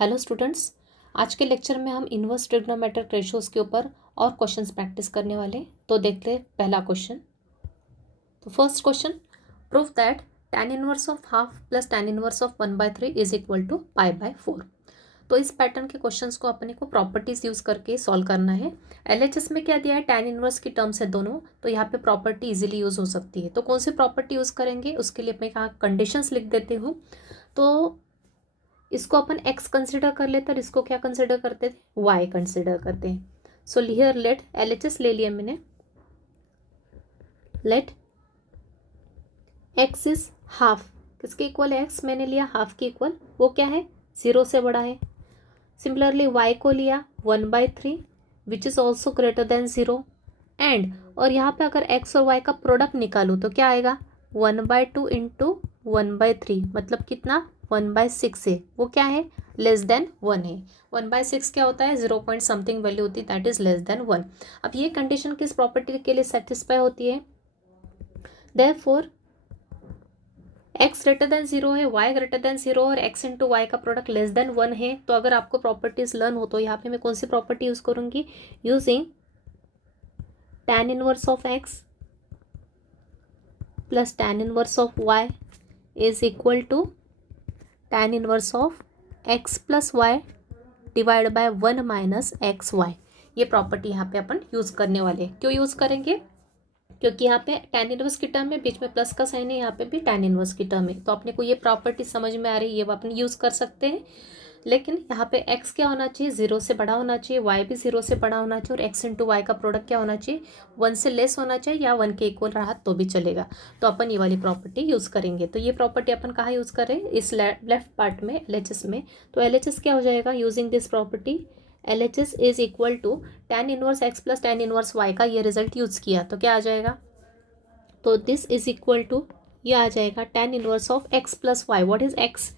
Hello students, आज के lecture में हम इन्वर्स ट्रिग्नोमेट्रिक रेशियोज के ऊपर और क्वेश्चंस प्रैक्टिस करने वाले हैं। तो देखते हैं पहला क्वेश्चन। तो first question, prove that tan inverse of half plus tan inverse of 1/3 is equal to π/4। तो इस पैटर्न के क्वेश्चंस को अपने को प्रॉपर्टीज यूज करके सॉल्व करना है। एलएचएस में क्या दिया है, tan इनवर्स की टर्म्स है दोनों, तो यहाँ पे प्रॉपर्टी इजीली यूज हो सकती है। तो कौन सी प्रॉपर्टी यूज करेंगे, उसके लिए मैं यहाँ कंडीशंस लिख देती हूँ। तो इसको अपन x कंसिडर कर लेते हैं और इसको क्या कंसिडर करते थे, y कंसिडर करते हैं। सो हियर लेट LHS ले लिया मैंने। लेट x इज हाफ, किसके इक्वल है x, मैंने लिया हाफ के इक्वल, वो क्या है 0 से बड़ा है। सिमिलरली y को लिया 1/3 which is also greater than 0 and, और यहाँ पे अगर x और y का प्रोडक्ट निकालूँ तो क्या आएगा 1/2 इंटू 1/3 मतलब कितना 1/6 है, वो क्या है लेस देन 1 है। 1/6 क्या होता है 0 पॉइंट समथिंग वैल्यू होती है, दैट इज लेस देन 1। अब ये कंडीशन किस प्रॉपर्टी के लिए सेटिस्फाई होती है, देयरफॉर x ग्रेटर देन 0 है, y ग्रेटर देन 0 और x इंटू वाई का प्रोडक्ट लेस देन 1 है। तो अगर आपको प्रॉपर्टीज लर्न हो तो यहाँ पे मैं कौन सी प्रॉपर्टी यूज करूंगी, using tan inverse of x plus tan inverse of y is equal to tan inverse of x plus Y divide by 1 minus x Y. ये प्रॉपर्टी यहाँ पे अपन यूज़ करने वाले हैं। क्यों यूज़ करेंगे, क्योंकि यहाँ पे tan इनवर्स की टर्म में बीच में प्लस का साइन है, यहाँ पे भी tan इनवर्स की टर्म है, तो अपने को ये प्रॉपर्टी समझ में आ रही है, ये अपन यूज़ कर सकते हैं। लेकिन यहाँ पे x क्या होना चाहिए, 0 से बड़ा होना चाहिए, y भी 0 से बड़ा होना चाहिए, और x इंटू वाई का प्रोडक्ट क्या होना चाहिए 1 से लेस होना चाहिए, या 1 के इक्वल रहा तो भी चलेगा। तो अपन ये वाली प्रॉपर्टी यूज़ करेंगे। तो ये प्रॉपर्टी अपन कहाँ यूज़ करें, इस लेफ्ट पार्ट में LHS में। तो LHS क्या हो जाएगा, using this property LHS is equal to tan inverse x plus tan inverse y का ये रिजल्ट यूज़ किया तो क्या आ जाएगा, तो दिस इज इक्वल टू ये आ जाएगा tan inverse of x plus Y, what is x,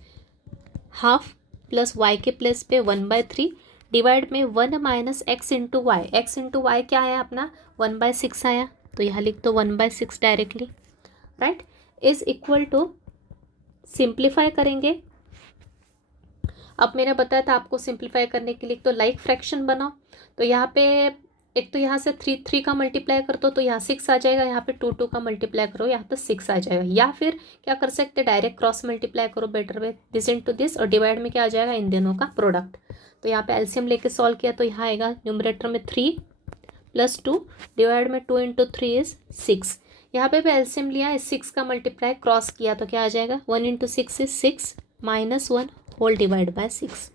half plus y के प्लेस पे 1/3 डिवाइड में 1 minus X into Y. X into Y क्या आया अपना 1/6 आया, तो यहाँ लिख दो 1/6 directly, right, is equal to, simplify करेंगे। अब मैंने बताया था आपको सिंप्लीफाई करने के लिए तो लाइक फ्रैक्शन बनाओ। तो यहाँ पे एक तो यहाँ से 3 का मल्टीप्लाई कर दो तो यहाँ 6 आ जाएगा, यहाँ पे 2 का मल्टीप्लाई करो यहाँ पे 6 आ जाएगा, या फिर क्या कर सकते हैं डायरेक्ट क्रॉस मल्टीप्लाई करो better way, this into this, और डिवाइड में क्या आ जाएगा इन दोनों का प्रोडक्ट। तो यहाँ पे एलसीएम लेके सॉल्व किया तो यहाँ आएगा न्यूमरेटर में 3 प्लस 2 डिवाइड में 2 इंटू 3 इज 6। यहाँ पे भी एलसीएम लिया है, 6 का मल्टीप्लाई क्रॉस किया तो क्या आ जाएगा 1 into 6 is 6 minus 1 whole divide by 6।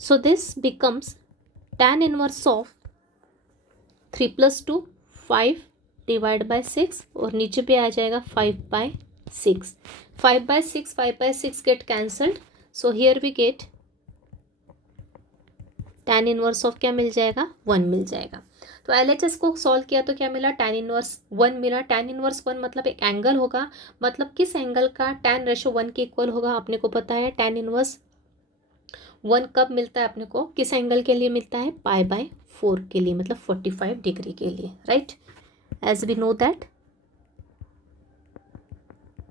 So this becomes tan inverse of 3 plus 2 5 divide by 6, और नीचे पे आ जाएगा 5/6। 5/6 5/6 get cancelled, so here we get tan inverse of क्या मिल जाएगा 1 मिल जाएगा। तो LHS को सॉल्व किया तो क्या मिला tan इनवर्स 1 मिला। tan इनवर्स 1 मतलब एक एंगल होगा, मतलब किस एंगल का tan रेशो 1 के इक्वल होगा, अपने को पता है tan इनवर्स 1 कब मिलता है अपने को, किस एंगल के लिए मिलता है π/4 के लिए, मतलब 45 डिग्री के लिए, right. As we know that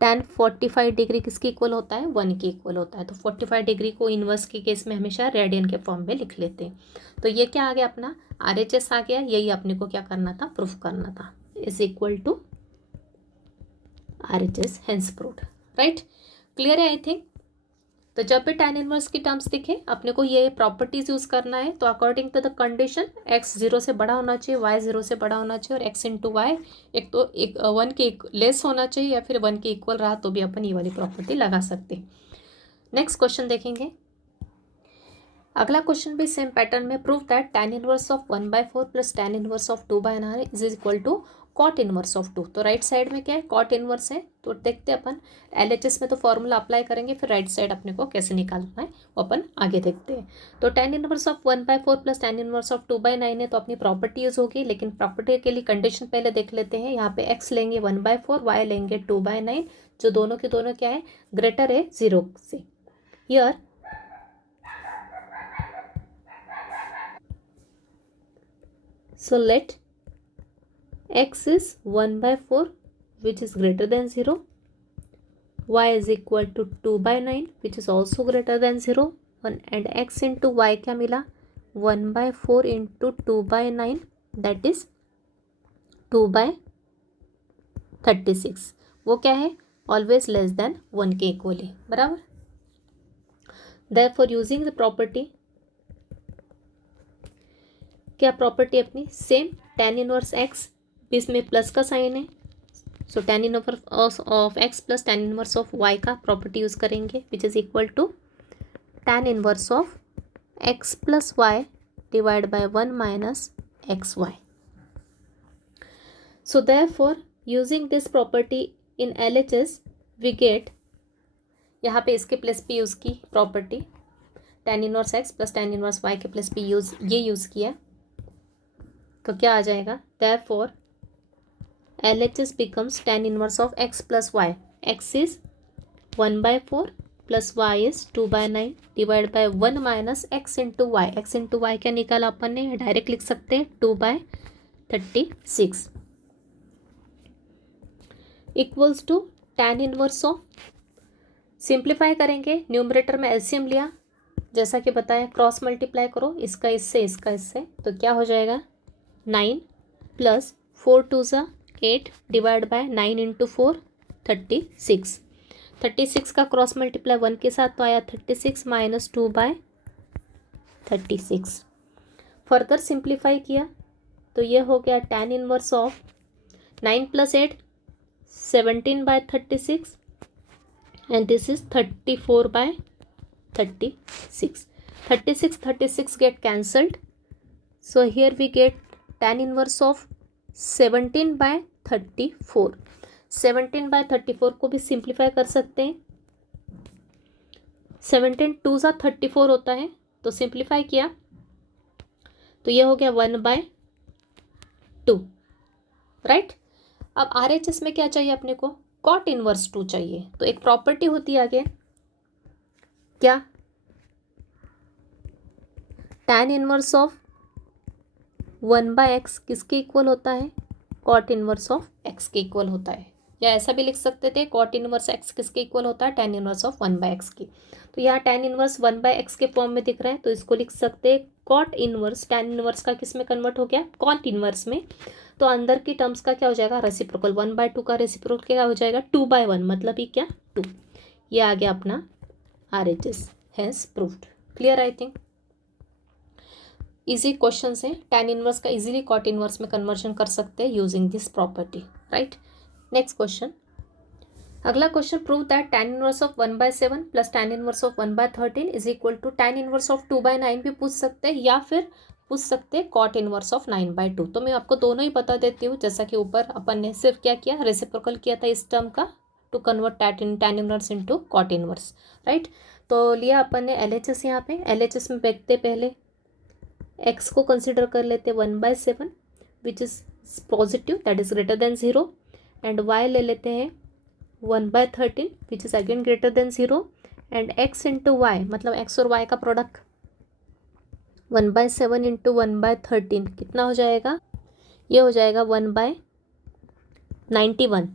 tan 45 degree किसके इक्वल होता है 1 के इक्वल होता है। तो 45 डिग्री को इन्वर्स के केस में हमेशा रेडियन के फॉर्म में लिख लेते हैं। तो ये क्या आ गया अपना RHS आ गया, यही अपने को क्या करना था, प्रूफ करना था, is equal to RHS, hence proved, right. Clear है आई थिंक। तो जब भी tan इनवर्स की टर्म्स दिखे अपने को ये प्रॉपर्टीज यूज करना है। तो according to the condition x 0 से बड़ा होना चाहिए, y 0 से बड़ा होना चाहिए, और x इंटू वाई एक तो 1 के लेस होना चाहिए, या फिर 1 के इक्वल रहा तो भी अपन ये वाली प्रॉपर्टी लगा सकते हैं। नेक्स्ट क्वेश्चन देखेंगे। अगला क्वेश्चन भी सेम पैटर्न में, prove that tan inverse of 1/4 plus tan inverse of 2/9 is equal to cot inverse of 2। तो राइट साइड में क्या है कॉट इनवर्स है, तो देखते हैं अपन LHS में तो फॉर्मूला अप्लाई करेंगे, फिर राइट साइड अपने को कैसे निकालना है वो अपन आगे देखते हैं। तो tan inverse of 1/4 plus tan inverse of 2/9 है, तो अपनी प्रॉपर्टी यूज होगी, लेकिन प्रॉपर्टी के लिए कंडीशन पहले देख लेते हैं। यहाँ पे x लेंगे 1/4, y लेंगे 2/9, जो दोनों के दोनों क्या है ग्रेटर है 0 से। Here so let x is 1/4 which is greater than 0, y is equal to 2/9 which is also greater than 0, 1 and x into Y क्या मिला 1/4 इंटू 2/9 दैट इज 2/36। वो क्या है ऑलवेज लेस देन 1 के इक्वली बराबर। देयरफॉर यूजिंग द प्रॉपर्टी, क्या property अपनी same tan inverse x, इसमें प्लस का साइन है so tan inverse of x plus tan inverse of y का प्रॉपर्टी यूज करेंगे which is equal to tan inverse of x plus Y divide by 1 minus x Y. So therefore using this property in LHS we get, यहाँ पे इसके plus पे use की property tan inverse x plus tan inverse y के plus पे use किया तो क्या आ जाएगा therefore LHS becomes tan inverse of x plus y. X is 1/4 plus y is 2/9 divided by 1 minus x into y. x into y क्या निकाला अपन ने डायरेक्ट लिख सकते हैं 2/36 equals to tan inverse of, simplify करेंगे न्यूमरेटर में LCM लिया जैसा कि बताया क्रॉस मल्टीप्लाई करो इसका इससे तो क्या हो जाएगा 9 प्लस 4 2 8 डिवाइड बाय 9 इंटू 4 36 का क्रॉस मल्टीप्लाई 1 के साथ तो आया 36 माइनस 2/36। फर्दर सिंप्लीफाई किया तो ये हो गया tan inverse of 9 plus 8 17/36 and this is 34/36। 36 get cancelled, so here we get tan inverse of 17/34। 17/34 को भी सिंप्लीफाई कर सकते हैं, 17 2 सा 34 होता है तो सिंप्लीफाई किया तो ये हो गया 1/2 राइट। अब RHS में क्या चाहिए अपने को cot इनवर्स 2 चाहिए तो एक प्रॉपर्टी होती है आगे क्या tan इनवर्स ऑफ 1/x किसके इक्वल होता है cot इनवर्स ऑफ x के इक्वल होता है, या ऐसा भी लिख सकते थे cot इनवर्स x किसके इक्वल होता है tan इनवर्स ऑफ 1/x की। तो यहाँ tan इनवर्स 1/x के फॉर्म में दिख रहा है तो इसको लिख सकते हैं cot इनवर्स, tan इनवर्स का किस में कन्वर्ट हो गया cot इनवर्स में, तो अंदर की टर्म्स का क्या हो जाएगा रेसिप्रोकल 1/2 का रेसिप्रोकल क्या हो जाएगा 2/1 मतलब ये क्या 2। ये आ गया अपना RHS has proved. Clear I think easy question है, tan इनवर्स का इजीली cot इनवर्स में कन्वर्शन कर सकते हैं using this property right. Next question, अगला question prove that tan inverse of 1/7 plus tan inverse of 1/13 is equal to tan inverse of 2/9 भी पूछ सकते हैं या फिर पूछ सकते हैं cot इनवर्स ऑफ 9/2। तो मैं आपको दोनों ही बता देती हूँ, जैसा कि ऊपर अपन ने सिर्फ क्या किया रेसिप्रोकल किया था इस टर्म का to convert tan inverse into cot inverse right. तो लिया अपन ने LHS, यहाँ पे LHS में देखते पहले x को कंसिडर कर लेते 1/7 which is positive that is greater than 0 and y ले लेते हैं 1/13 which is again greater than 0 and x into Y मतलब x और y का प्रोडक्ट 1/7 इंटू 1/13 कितना हो जाएगा, ये हो जाएगा 1/91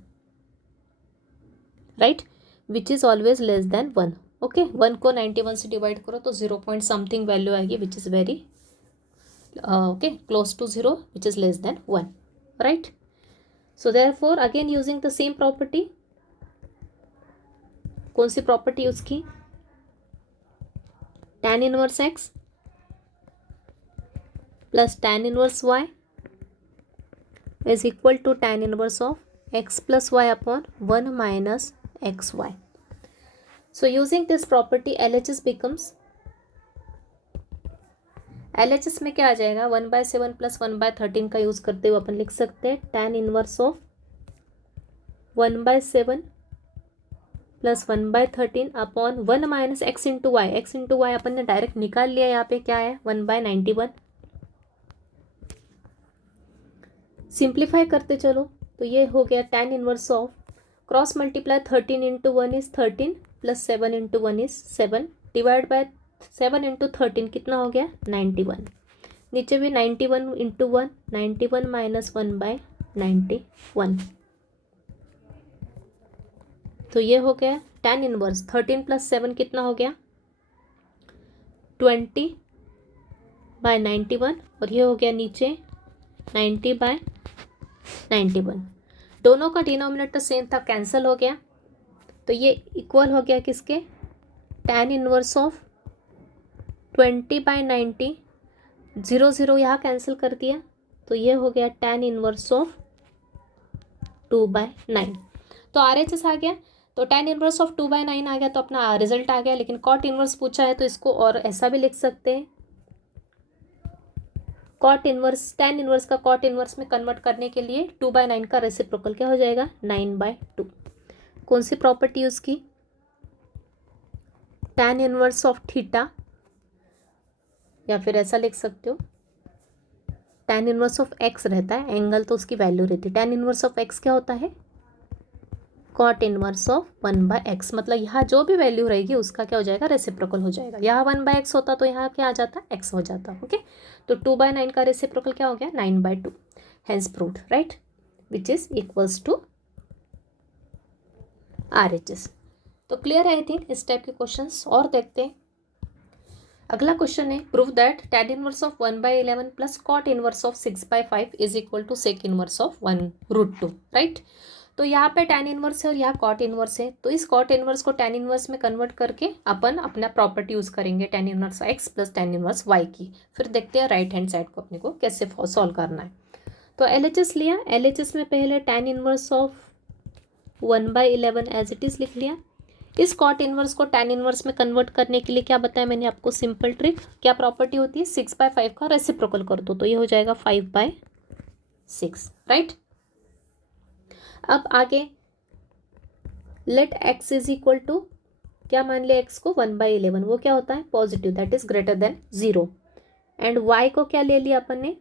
right which is always less than 1। Okay 1 को 91 से डिवाइड करो तो 0 पॉइंट समथिंग वैल्यू आएगी which is very okay close to 0 which is less than 1 right। so therefore again using the same property, कौन सी प्रॉपर्टी यूज की tan inverse x plus tan inverse y is equal to tan inverse of x plus y upon 1 minus xy। so using this property LHS becomes, LHS में क्या आ जाएगा 1/7 plus 1/13 का use करते हुए अपन लिख सकते हैं tan inverse of 1/7 plus 1/13 upon 1 minus x into Y. X into y अपन ने डायरेक्ट निकाल लिया, यहाँ पे क्या है 1/91। सिंप्लीफाई करते चलो तो ये हो गया tan inverse of cross multiply 13 into 1 is 13 plus 7 into 1 is 7 divide by 7 into 13 कितना हो गया 91। नीचे भी 91 इंटू 1 91 माइनस 1/91 तो ये हो गया tan इनवर्स 13 प्लस 7 कितना हो गया 20/91 और ये हो गया नीचे 90/91। दोनों का डिनोमिनेटर सेम था, कैंसिल हो गया, तो ये इक्वल हो गया किसके, tan इनवर्स ऑफ 20/90, 0 0 यहाँ कैंसिल कर दिया, तो ये हो गया tan इनवर्स ऑफ 2/9। तो RHS आ गया, तो tan इनवर्स ऑफ 2/9 आ गया, तो अपना रिजल्ट आ गया। लेकिन कॉट इनवर्स पूछा है तो इसको और ऐसा भी लिख सकते हैं, कॉट इनवर्स, tan इनवर्स का कॉट इनवर्स में कन्वर्ट करने के लिए 2/9 का रेसिप्रोकल क्या हो जाएगा, 9/2। कौन सी प्रॉपर्टी यूज़ की, tan इनवर्स ऑफ थीटा, या फिर ऐसा लिख सकते हो tan इनवर्स ऑफ x रहता है, एंगल तो उसकी वैल्यू रहती है, tan इनवर्स ऑफ x क्या होता है, कॉट इनवर्स ऑफ 1/x। मतलब यहाँ जो भी वैल्यू रहेगी उसका क्या हो जाएगा, रेसिप्रोकल हो जाएगा। यहाँ 1/x होता तो यहाँ क्या आ जाता, x हो जाता। ओके, तो 2/9 का रेसिप्रोकल क्या हो गया, 9/2, hence proved, right, which is equals to RHS। तो क्लियर है आई थिंक इस टाइप के क्वेश्चंस। और देखते हैं अगला क्वेश्चन है, prove that tan inverse of 1/11 plus cot inverse of 6/5 is equal to sec inverse of 1√2, right. तो यहाँ पे tan इनवर्स है और यहाँ कॉट इनवर्स है, तो इस कॉट इनवर्स को tan इनवर्स में कन्वर्ट करके अपन अपना प्रॉपर्टी यूज़ करेंगे tan inverse x plus tan inverse y की। फिर देखते हैं राइट हैंड साइड को अपने को कैसे सॉल्व करना है। तो LHS लिया, LHS में पहले tan inverse of 1/11 as it is लिख लिया। इस कॉट इनवर्स को tan इनवर्स में कन्वर्ट करने के लिए क्या बताया मैंने आपको, सिंपल ट्रिक, क्या प्रॉपर्टी होती है, 6/5 का रेसिप्रोकल कर दो, तो ये हो जाएगा 5/6, राइट। अब आगे let x is equal to, क्या मान लिया x को, 1/11, वो क्या होता है, positive, that is greater than 0। And y को क्या ले लिया अपन ने,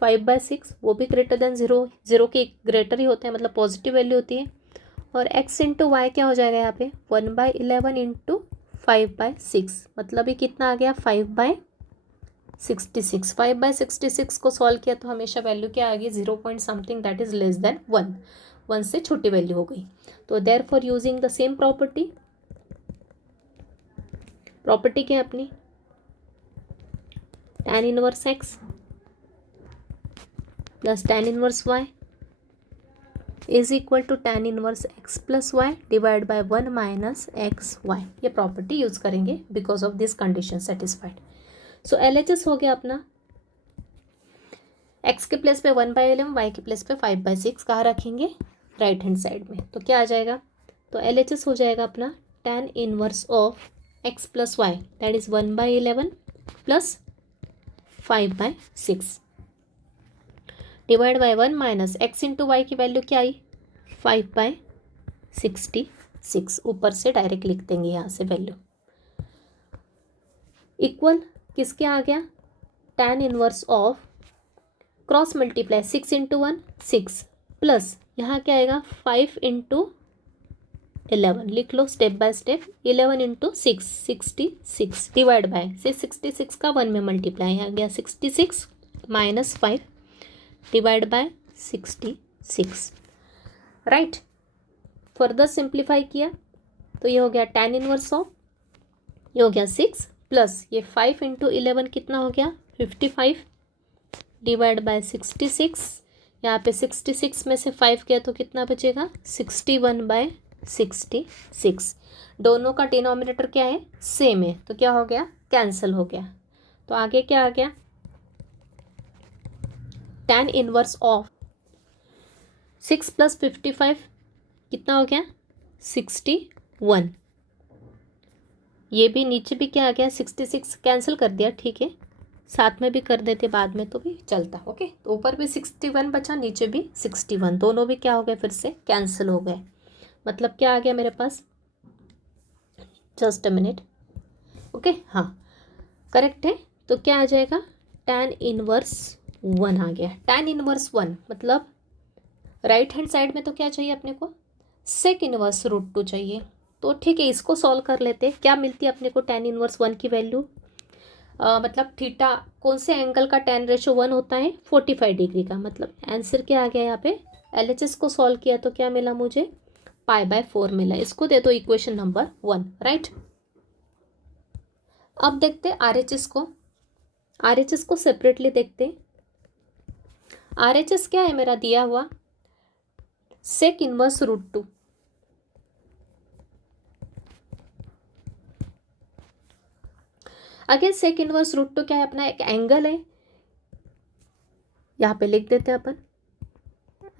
5/6, वो भी ग्रेटर देन 0, 0 के ग्रेटर ही होते हैं, मतलब पॉजिटिव वैल्यू होती है। और x इंटू वाई क्या हो जाएगा यहाँ पे, 1/11 इंटू 5/6, मतलब ये कितना आ गया, 5/66। 5/66 को सॉल्व किया तो हमेशा वैल्यू क्या आ गई, 0 point something, that is less than 1, 1 से छोटी वैल्यू हो गई। तो therefore using the same property क्या है अपनी, tan inverse x plus tan inverse y is equal to tan inverse x plus Y divide by 1 minus x Y. ये property use करेंगे because of this condition satisfied. So LHS हो गया अपना, x के place पे 1/11, y के place पे 5/6 कहाँ रखेंगे, राइट हैंड साइड में, तो क्या आ जाएगा, तो LHS हो जाएगा अपना tan inverse of x plus Y, that is 1/11 plus 5/6 divide by 1 minus x into Y की वैल्यू क्या आई, 5/66, ऊपर से डायरेक्ट लिख देंगे यहाँ से वैल्यू, इक्वल किसके आ गया, tan inverse of, cross multiply 6 into 1 6 plus यहाँ क्या आएगा 5 इंटू 11, लिख लो step by step, 11 into 6 66 divide by से 66 का 1 में मल्टीप्लाई आ गया 66 minus 5 divide by 66, right. Further simplify किया तो ये हो गया tan इनवर्स ऑफ, ये हो गया 6 प्लस ये 5 इंटू 11 कितना हो गया 55 डिवाइड बाय 66, यहाँ पे 66 में से 5 किया तो कितना बचेगा 61/66। दोनों का डिनोमिनेटर क्या है, सेम है, तो क्या हो गया, कैंसिल हो गया। तो आगे क्या आ गया, tan इनवर्स ऑफ 6 प्लस 55 कितना हो गया 61, ये भी नीचे भी क्या आ गया 66, कैंसिल कर दिया, ठीक है, साथ में भी कर देते बाद में तो भी चलता। ओके, तो ऊपर भी 61 बचा, नीचे भी 61, दोनों भी क्या हो गए फिर से कैंसिल हो गए। मतलब क्या आ गया मेरे पास, जस्ट अ मिनट, ओके, हाँ करेक्ट है। तो क्या आ जाएगा, tan इनवर्स 1 आ गया। tan इनवर्स 1 मतलब राइट हैंड साइड में तो क्या चाहिए अपने को, सेक इनवर्स √2 चाहिए। तो ठीक है, इसको सॉल्व कर लेते हैं। क्या मिलती है अपने को tan इनवर्स 1 की वैल्यू, मतलब थीटा कौन से एंगल का tan रेशो 1 होता है, 45 डिग्री का। मतलब आंसर क्या आ गया यहाँ पे, LHS को सॉल्व किया तो क्या मिला मुझे, π/4 मिला। इसको दे दो इक्वेशन नंबर 1, राइट। अब देखते हैं RHS को, RHS को सेपरेटली देखते हैं। RHS क्या है मेरा दिया हुआ, sec inverse root 2। Again sec inverse root 2 क्या है अपना, एक एंगल है, यहाँ पे लिख देते हैं अपन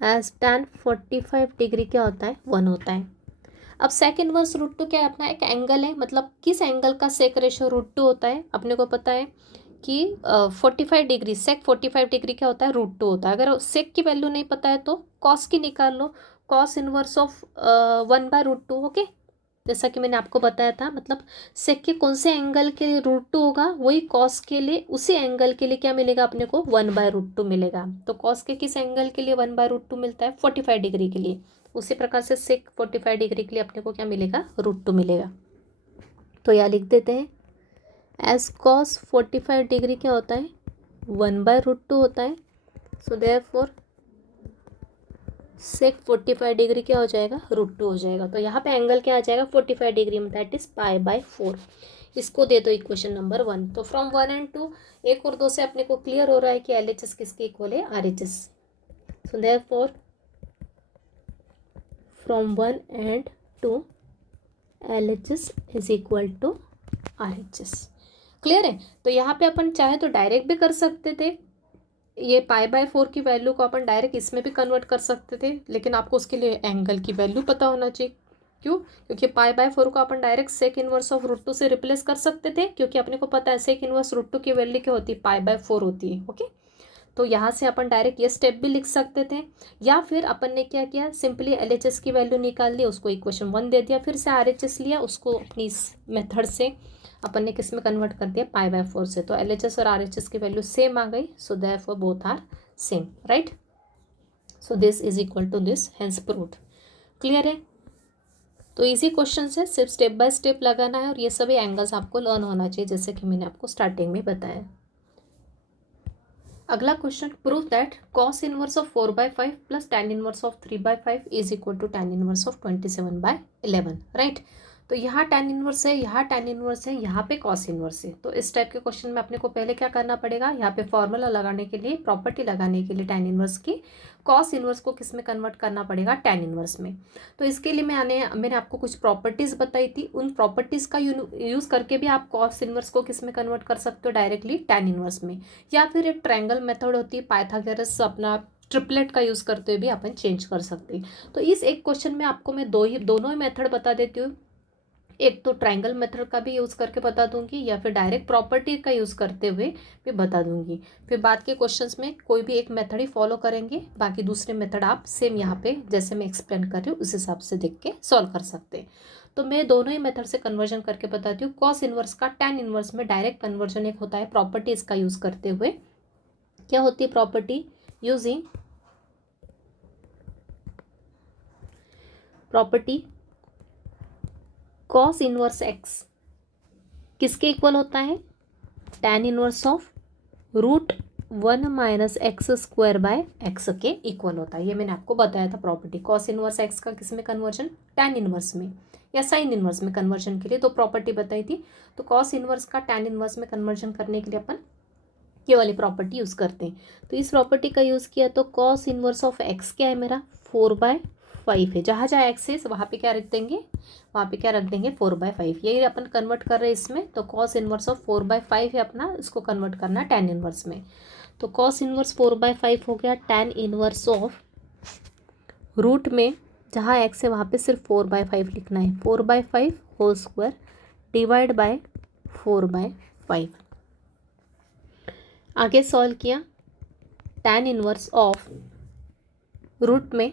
एज tan 45 डिग्री क्या होता है, 1 होता है। अब सेक इनवर्स रूट 2 क्या है अपना, एक एंगल है, मतलब किस एंगल का सेक रेशियो रूट 2 होता है, अपने को पता है कि 45 डिग्री, सेक 45 डिग्री क्या होता है, रूट 2 होता है। अगर सेक की वैल्यू नहीं पता है तो कॉस की निकाल लो, कॉस इनवर्स ऑफ 1/√2। ओके, जैसा कि मैंने आपको बताया था, मतलब सेक के कौन से एंगल के लिए रूट 2 होगा, वही कॉस के लिए उसी एंगल के लिए क्या मिलेगा अपने को, 1/√2 मिलेगा। तो कॉस के किस एंगल के लिए 1/√2 मिलता है, 45 डिग्री के लिए। उसी प्रकार से सेक 45 डिग्री के लिए अपने को क्या मिलेगा, रूट 2 मिलेगा। तो यहाँ लिख देते हैं एज कॉस 45 डिग्री क्या होता है, 1/√2 होता है। सो देयरफॉर सेक 45 डिग्री क्या हो जाएगा, रूट 2 हो जाएगा। तो यहाँ पे एंगल क्या आ जाएगा, 45 डिग्री में, दैट इज π/4। इसको दे दो इक्वेशन नंबर 1। तो फ्रॉम 1 एंड 2, 1 और 2 से अपने को क्लियर हो रहा है कि LHS किसके इक्वल है, RHS। So therefore from 1 and 2 LHS is equal to RHS। Clear है। तो यहाँ पे अपन चाहे तो डायरेक्ट भी कर सकते थे, ये π/4 की वैल्यू को अपन डायरेक्ट इसमें भी कन्वर्ट कर सकते थे, लेकिन आपको उसके लिए एंगल की वैल्यू पता होना चाहिए। क्यों, क्योंकि π/4 को अपन direct sec inverse of root 2 से रिप्लेस कर सकते थे, क्योंकि अपने को पता है सेक इनवर्स रूट 2 की वैल्यू क्या होती है, π/4 होती है। ओके, तो यहाँ से अपन डायरेक्ट ये स्टेप भी लिख सकते थे, या फिर अपन ने क्या किया, सिंपली LHS की वैल्यू निकाल ली, उसको इक्वेशन 1 दे दिया, फिर से RHS लिया, उसको अपनी इस मेथड से अपन ने किस में कन्वर्ट कर दिया, π/4 से। तो LHS और RHS की वैल्यू सेम आ गई, so therefore both are same, right. So this is equal to this, hence proved. Clear है। तो इजी क्वेश्चन है, सिर्फ स्टेप बाय स्टेप लगाना है, और ये सभी एंगल्स आपको लर्न होना चाहिए, जैसे कि मैंने आपको स्टार्टिंग में बताया। अगला question, prove that cos inverse of 4/5 plus tan inverse of 3/5 is equal to tan inverse of 27/11, right. तो यहाँ tan इनवर्स है, यहाँ tan इनवर्स है, यहाँ पे कॉस इनवर्स है। तो इस टाइप के क्वेश्चन में अपने को पहले क्या करना पड़ेगा, यहाँ पे फॉर्मूला लगाने के लिए, प्रॉपर्टी लगाने के लिए tan इनवर्स की, कॉस इनवर्स को किस में कन्वर्ट करना पड़ेगा, tan इनवर्स में। तो इसके लिए मैंने आपको कुछ प्रॉपर्टीज़ बताई थी, उन प्रॉपर्टीज़ का यूज़ करके भी आप कॉस इनवर्स को किस में कन्वर्ट कर सकते हो, डायरेक्टली tan इनवर्स में। या फिर एक ट्रायंगल मेथड होती है, पाइथागोरस अपना ट्रिपलेट का यूज़ करते हुए भी अपन चेंज कर सकते हैं। तो इस एक क्वेश्चन में आपको मैं दोनों ही मेथड बता देती हूँ। एक तो ट्रायंगल मेथड का भी यूज़ करके बता दूंगी, या फिर डायरेक्ट प्रॉपर्टी का यूज़ करते हुए भी बता दूंगी। फिर बाद के क्वेश्चंस में कोई भी एक मेथड ही फॉलो करेंगे, बाकी दूसरे मेथड आप सेम यहाँ पे जैसे मैं एक्सप्लेन कर रही हूँ उस हिसाब से देख के सॉल्व कर सकते हैं। तो मैं दोनों ही मेथड से कन्वर्जन करके बताती हूँ। कॉस इनवर्स का tan इनवर्स में डायरेक्ट कन्वर्जन एक होता है प्रॉपर्टीज का यूज़ करते हुए। क्या होती है property, using property cos inverse x किसके इक्वल होता है, tan inverse of √1 minus x² के इक्वल होता है। ये मैंने आपको बताया था प्रॉपर्टी, कॉस इनवर्स एक्स का किस में कन्वर्जन, tan इनवर्स में या साइन इनवर्स में कन्वर्जन के लिए दो प्रॉपर्टी बताई थी। तो कॉस इनवर्स का tan इनवर्स में कन्वर्जन करने के लिए अपन ये वाली प्रॉपर्टी यूज़ करते हैं। तो इस प्रॉपर्टी का यूज़ किया तो कॉस इनवर्स ऑफ एक्स क्या है मेरा, 4/5 है। जहाँ जहाँ एक्स है वहाँ पे क्या रख देंगे, वहाँ पे क्या रख देंगे, 4/5। यही अपन कन्वर्ट कर रहे हैं इसमें। तो कॉस इनवर्स ऑफ 4/5 है अपना, इसको कन्वर्ट करना है tan इनवर्स में। तो कॉस इनवर्स 4/5 हो गया, tan इनवर्स ऑफ रूट में जहाँ एक्स है वहाँ पे सिर्फ 4/5 लिखना है, 4/5 होल स्क्वायर डिवाइड बाय 4/5। आगे सॉल्व किया, tan इनवर्स ऑफ रूट में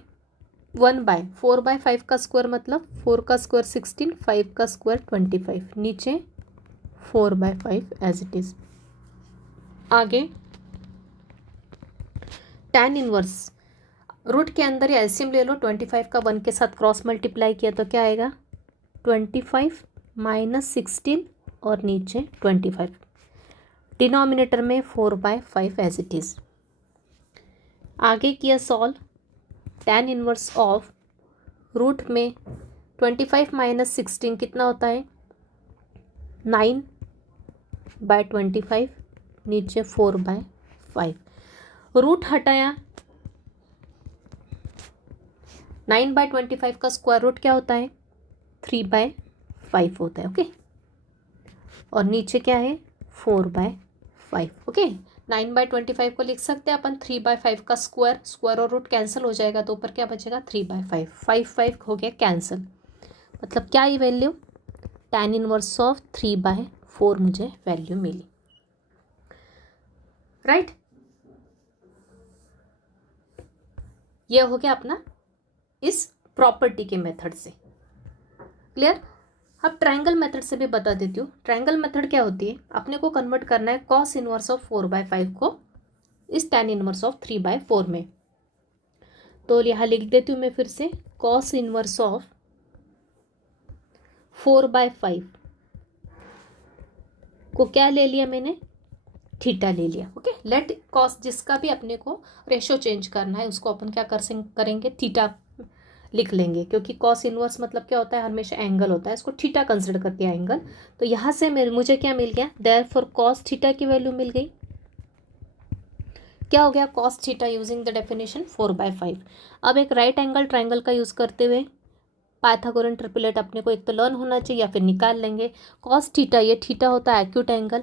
1/4/5 का स्क्वायर मतलब 4 का स्क्वायर 16, 5 का स्क्वायर 25, नीचे 4/5 एज इट इज। आगे tan इनवर्स रूट के अंदर या एलसीएम ले लो, 25 का 1 के साथ क्रॉस मल्टीप्लाई किया तो क्या आएगा, 25 माइनस 16 और नीचे 25, डिनोमिनेटर में 4/5 एज इट इज़। आगे किया solve, tan inverse of root में 25 माइनस 16 कितना होता है, 9, 9/25, नीचे 4/5। रूट हटाया, 9/25 का स्क्वायर रूट क्या होता है? 3/5 होता है। ओके, और नीचे क्या है? 4/5। ओके, 9/25 को लिख सकते हैं अपन 3/5 का स्क्वायर, स्क्वायर और रूट कैंसिल हो जाएगा तो ऊपर क्या बचेगा? 3/5। 5 हो गया कैंसिल, मतलब क्या ये वैल्यू? tan इनवर्स ऑफ 3/4 मुझे वैल्यू मिली, राइट। ये हो गया अपना इस प्रॉपर्टी के मेथड से। क्लियर? अब ट्रायंगल मेथड से भी बता देती हूँ। ट्रायंगल मेथड क्या होती है? अपने को कन्वर्ट करना है कॉस इनवर्स ऑफ 4/5 को इस tan इनवर्स ऑफ 3/4 में। तो यहाँ लिख देती हूँ मैं फिर से, कॉस इनवर्स ऑफ 4/5 को क्या ले लिया मैंने? थीटा ले लिया। ओके, लेट कॉस, जिसका भी अपने को रेशो चेंज करना है उसको अपन क्या करेंगे? थीटा लिख लेंगे, क्योंकि कॉस इनवर्स मतलब क्या होता है? हमेशा एंगल होता है, इसको थीटा कंसिडर करके एंगल। तो यहाँ से मुझे क्या मिल गया? देयरफॉर कॉस थीटा की वैल्यू मिल गई। क्या हो गया? Cos theta using the definition 4/5। अब एक राइट एंगल ट्राइंगल का यूज़ करते हुए पाइथागोरन ट्रिपलेट अपने को एक तो लर्न होना चाहिए या फिर निकाल लेंगे। कॉस थीटा, ये थीटा होता है एक्यूट एंगल।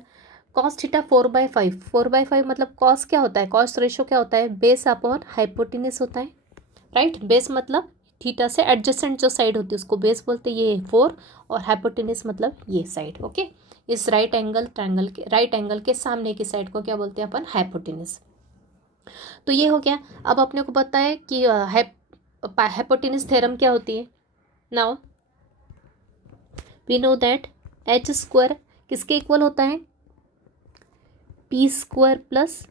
कॉस थीटा 4/5, 4/5 मतलब कॉस क्या होता है? कॉस रेशो क्या होता है? बेस अपॉन हाइपोटेनस होता है, राइट। बेस मतलब थीटा से एडजेसेंट जो साइड होती है उसको बेस बोलते हैं। ये 4 और हाइपोटेनस मतलब ये साइड। ओके, इस राइट एंगल ट्रायंगल के, राइट एंगल के सामने की साइड को क्या बोलते हैं अपन? हाइपोटेनस। तो ये हो गया। अब अपने को पता है कि हाइपोटेनस थ्योरम क्या होती है। Now we know that H square किसके इक्वल होता है? P square plus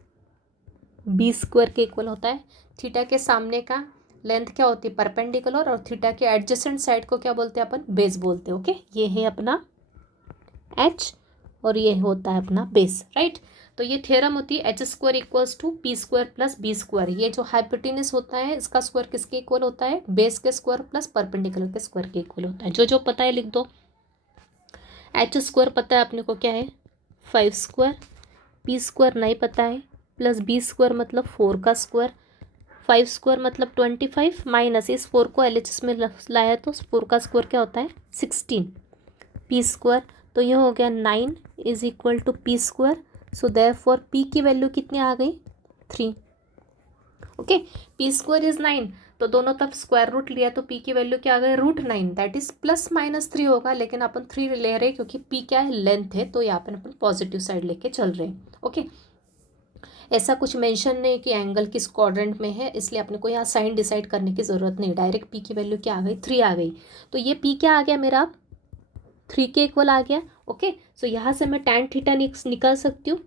B square के इक्वल होता है। थीटा के सामने का लेंथ क्या होती है? परपेंडिकुलर, और थीटा के एडजेसेंट साइड को क्या बोलते हैं अपन? बेस बोलते हैं। ओके, ये है अपना एच और ये होता है अपना बेस, राइट। तो ये थ्योरम होती है H square equals to P square plus B square. ये जो हाइपोटेनस होता है इसका स्क्वायर किसके इक्वल होता है? बेस के स्क्वायर प्लस परपेंडिकुलर के स्क्वायर के इक्वल होता है। जो जो पता है लिख दो। एच स्क्वायर पता है अपने को क्या है? 5 स्क्वायर। पी स्क्वायर नहीं पता है, प्लस बी स्क्वायर मतलब 4 का स्क्वायर। 5 स्क्वायर मतलब 25, माइनस इस 4 को LHS में लाया तो 4 का स्क्वायर क्या होता है? 16। पी स्क्वायर, तो ये हो गया 9 is equal to P square. So therefore P की वैल्यू कितनी आ गई? 3। ओके, पी स्क्वायर इज 9, तो दोनों तरफ स्क्वायर रूट लिया तो पी की वैल्यू क्या आ गई? √9, दैट इज +-3 होगा, लेकिन अपन 3 ले रहे हैं क्योंकि पी क्या है? लेंथ है, तो यहाँ पर अपन पॉजिटिव साइड लेके चल रहे हैं। ओके, ऐसा कुछ मेंशन नहीं कि एंगल किस क्वाड्रेंट में है, इसलिए अपने को यहाँ साइन डिसाइड करने की ज़रूरत नहीं। डायरेक्ट पी की वैल्यू क्या आ गई? 3 आ गई। तो ये पी क्या आ गया मेरा? 3 के इक्वल आ गया। ओके, सो यहाँ से मैं tan थीटा निकाल सकती हूँ।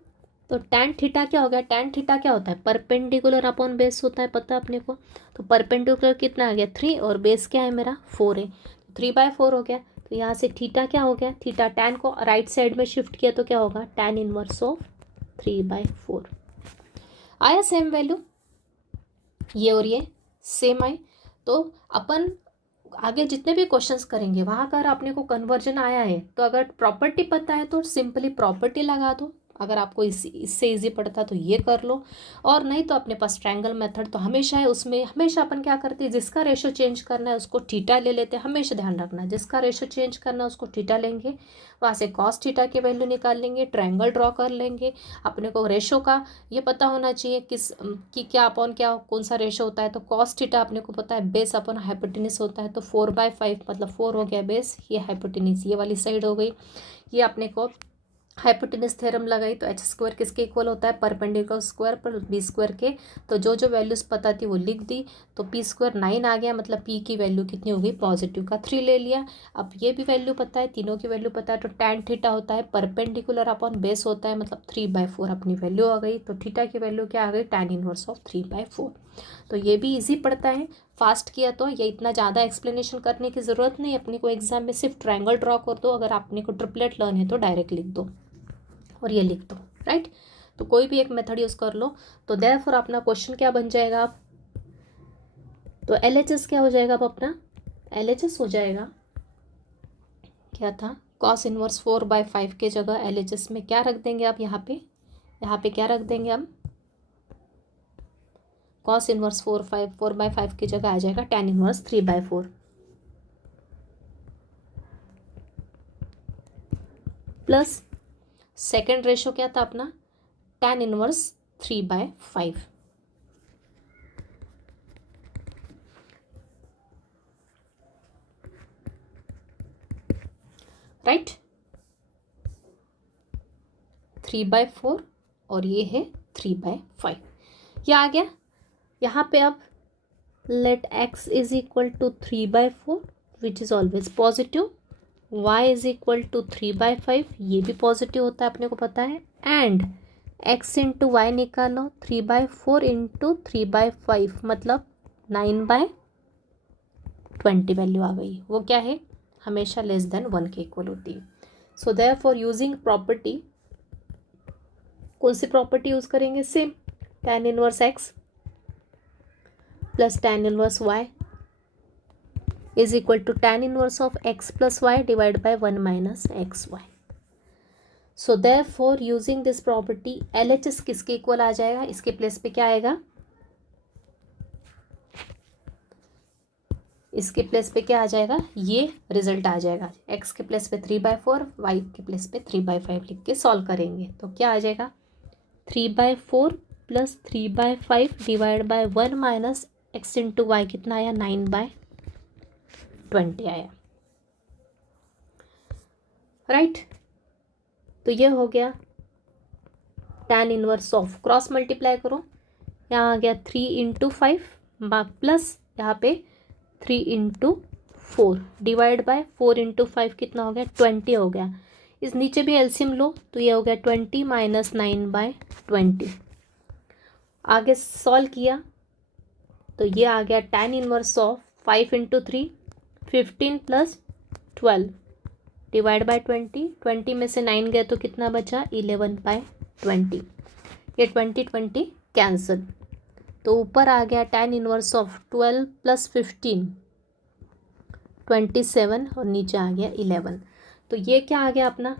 तो tan थीटा क्या हो गया? tan थीटा क्या होता है? परपेंडिकुलर अपॉन बेस होता है, पता है अपने को। तो परपेंडिकुलर कितना आ गया? 3, और बेस क्या है मेरा? 4 है, 3/4 हो गया। तो यहाँ से थीटा क्या हो गया? थीटा tan को राइट साइड में शिफ्ट किया तो क्या होगा? tan इनवर्स ऑफ 3/4 आया। सेम वैल्यू ये और ये सेम आए। तो अपन आगे जितने भी क्वेश्चंस करेंगे वहाँ अगर अपने को कन्वर्जन आया है तो अगर प्रॉपर्टी पता है तो सिंपली प्रॉपर्टी लगा दो। अगर आपको इससे इजी पड़ता तो ये कर लो, और नहीं तो अपने पास ट्रायंगल मेथड तो हमेशा है। उसमें हमेशा अपन क्या करते हैं? जिसका रेशो चेंज करना है उसको थीटा ले लेते हैं। हमेशा ध्यान रखना, जिसका रेशो चेंज करना है उसको थीटा लेंगे, वहाँ से कॉस थीटा की वैल्यू निकाल लेंगे, ट्रायंगल ड्रॉ कर लेंगे। अपने को रेशो का ये पता होना चाहिए कि क्या अपॉन क्या कौन सा रेशो होता है। तो कॉस थीटा अपने को पता है बेस अपॉन हाइपोटेनस होता है। तो 4/5 मतलब 4 हो गया बेस, ये हाइपोटेनस ये वाली साइड हो गई। ये अपने को हाइपोटेनस थ्योरम लगाई तो एच स्क्वायर किसके इक्वल होता है? परपेंडिकुलर स्क्वायर पर बी स्क्वायर के। तो जो जो वैल्यूज़ पता थी वो लिख दी। तो पी स्क्वायर 9 आ गया, मतलब पी की वैल्यू कितनी हो गई? पॉजिटिव का 3 ले लिया। अब ये भी वैल्यू पता है, तीनों की वैल्यू पता है। तो tan थीटा होता है परपेंडिकुलर अपॉन बेस होता है, मतलब 3/4 अपनी वैल्यू आ गई। तो थीटा की वैल्यू क्या आ गई? tan inverse of 3/4। तो ये भी ईजी पड़ता है, फास्ट किया तो ये इतना ज़्यादा एक्सप्लेनेशन करने की ज़रूरत नहीं। अपने को एग्जाम में सिर्फ ट्रायंगल ड्रॉ कर दो। अगर आपने को ट्रिपलेट लर्न है तो डायरेक्ट लिख दो और ये लिख दो, राइट। तो कोई भी एक मेथड यूज़ कर लो। तो देयरफॉर अपना क्वेश्चन क्या बन जाएगा अब? तो LHS क्या हो जाएगा अब अपना? LHS हो जाएगा, क्या था? कॉस इनवर्स 4/5 के जगह LHS में क्या रख देंगे आप यहाँ पे क्या रख देंगे हम, कॉस इनवर्स 4/5 की जगह आ जाएगा tan inverse 3/4 plus second ratio क्या था अपना, tan इनवर्स 3/5, राइट, 3/4 और ये है 3/5, ये आ गया। यहाँ पे अब let x is equal to 3/4 which is always positive, y is equal to 3/5 ये भी पॉजिटिव होता है अपने को पता है, एंड x इंटू वाई निकालो, 3/4 इंटू 3/5 मतलब 9/20 वैल्यू आ गई। वो क्या है, हमेशा लेस देन 1 के इक्वल होती है। सो देयरफॉर यूजिंग प्रॉपर्टी, कौन सी प्रॉपर्टी यूज करेंगे, same tan inverse x plus tan inverse y is equal to tan inverse of x plus y divide by 1 minus xy। So therefore using this property LHS किसके equal आ जाएगा, इसके place पे क्या आएगा, इसके place पे क्या आ जाएगा, ये रिजल्ट आ जाएगा। x के प्लेस पे 3/4, y के प्लेस पे 3/5 लिख के सॉल्व करेंगे तो क्या आ जाएगा, 3/4 plus 3/5 divide by 1 minus x into Y कितना आया, 9/20 आया, राइट। तो ये हो गया tan inverse of, cross multiply करो, यहाँ आ गया 3 इंटू 5 प्लस यहाँ पे 3 इंटू 4 डिवाइड बाय 4 इंटू 5 कितना हो गया, 20 हो गया। इस नीचे भी एलसीएम लो तो ये हो गया 20 माइनस 9/20। आगे सॉल्व किया तो ये आ गया tan inverse of 5 into 3 15 plus 12 divide by 20, 20 में से 9 गए तो कितना बचा, 11/20। ये 20 कैंसिल, तो ऊपर आ गया tan इनवर्स ऑफ 12 प्लस 15 27 और नीचे आ गया 11। तो ये क्या आ गया अपना,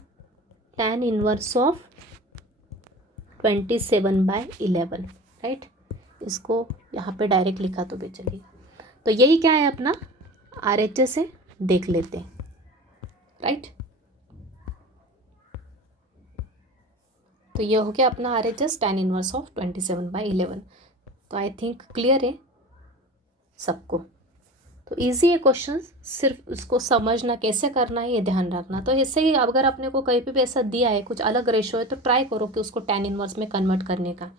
tan इनवर्स ऑफ 27/11, राइट। इसको यहाँ पे डायरेक्ट लिखा तो भी चलेगा। तो यही क्या है अपना RHS से देख लेते हैं, राइट। तो ये हो गया अपना RHS tan इनवर्स ऑफ 27/11। तो आई थिंक क्लियर है सबको। तो इजी है क्वेश्चन, सिर्फ उसको समझना कैसे करना है ये ध्यान रखना। तो इससे ही अगर अपने को कहीं पे भी ऐसा दिया है कुछ अलग रेशो है तो ट्राई करो कि उसको tan इनवर्स में कन्वर्ट करने का।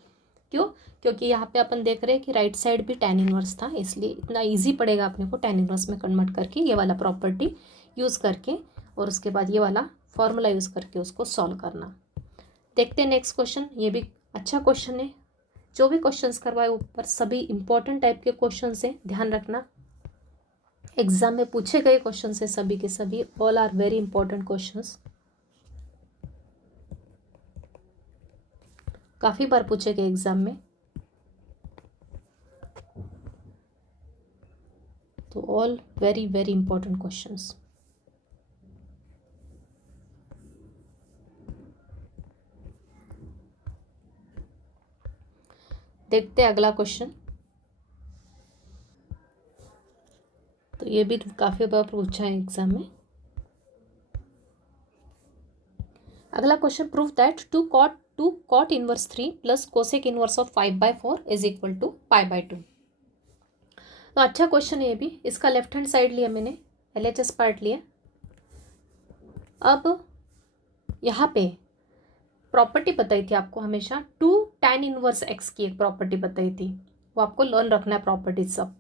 क्यों, क्योंकि यहाँ पे अपन देख रहे हैं कि राइट साइड भी tan इनवर्स था, इसलिए इतना ईजी पड़ेगा अपने को tan इनवर्स में कन्वर्ट करके ये वाला प्रॉपर्टी यूज़ करके, और उसके बाद ये वाला फॉर्मूला यूज़ करके उसको सॉल्व करना। देखते हैं नेक्स्ट क्वेश्चन, ये भी अच्छा क्वेश्चन है। जो भी क्वेश्चंस करवाए ऊपर सभी इंपॉर्टेंट टाइप के क्वेश्चन है, ध्यान रखना एग्जाम में पूछे गए क्वेश्चन है सभी के सभी, all are very important questions, काफ़ी बार पूछे गए एग्जाम में। तो all very very important questions. देखते हैं अगला क्वेश्चन। तो ये भी काफ़ी बार पूछा है एग्जाम में। अगला question, prove that 2 cot inverse 3 plus cosec inverse of 5/4 is equal to π/2। तो अच्छा क्वेश्चन है ये भी। इसका लेफ्ट हैंड साइड लिया मैंने, LHS पार्ट लिया। अब यहाँ पे प्रॉपर्टी बताई थी आपको हमेशा, 2 tan इनवर्स x की एक प्रॉपर्टी बताई थी, वो आपको लर्न रखना है प्रॉपर्टी सब।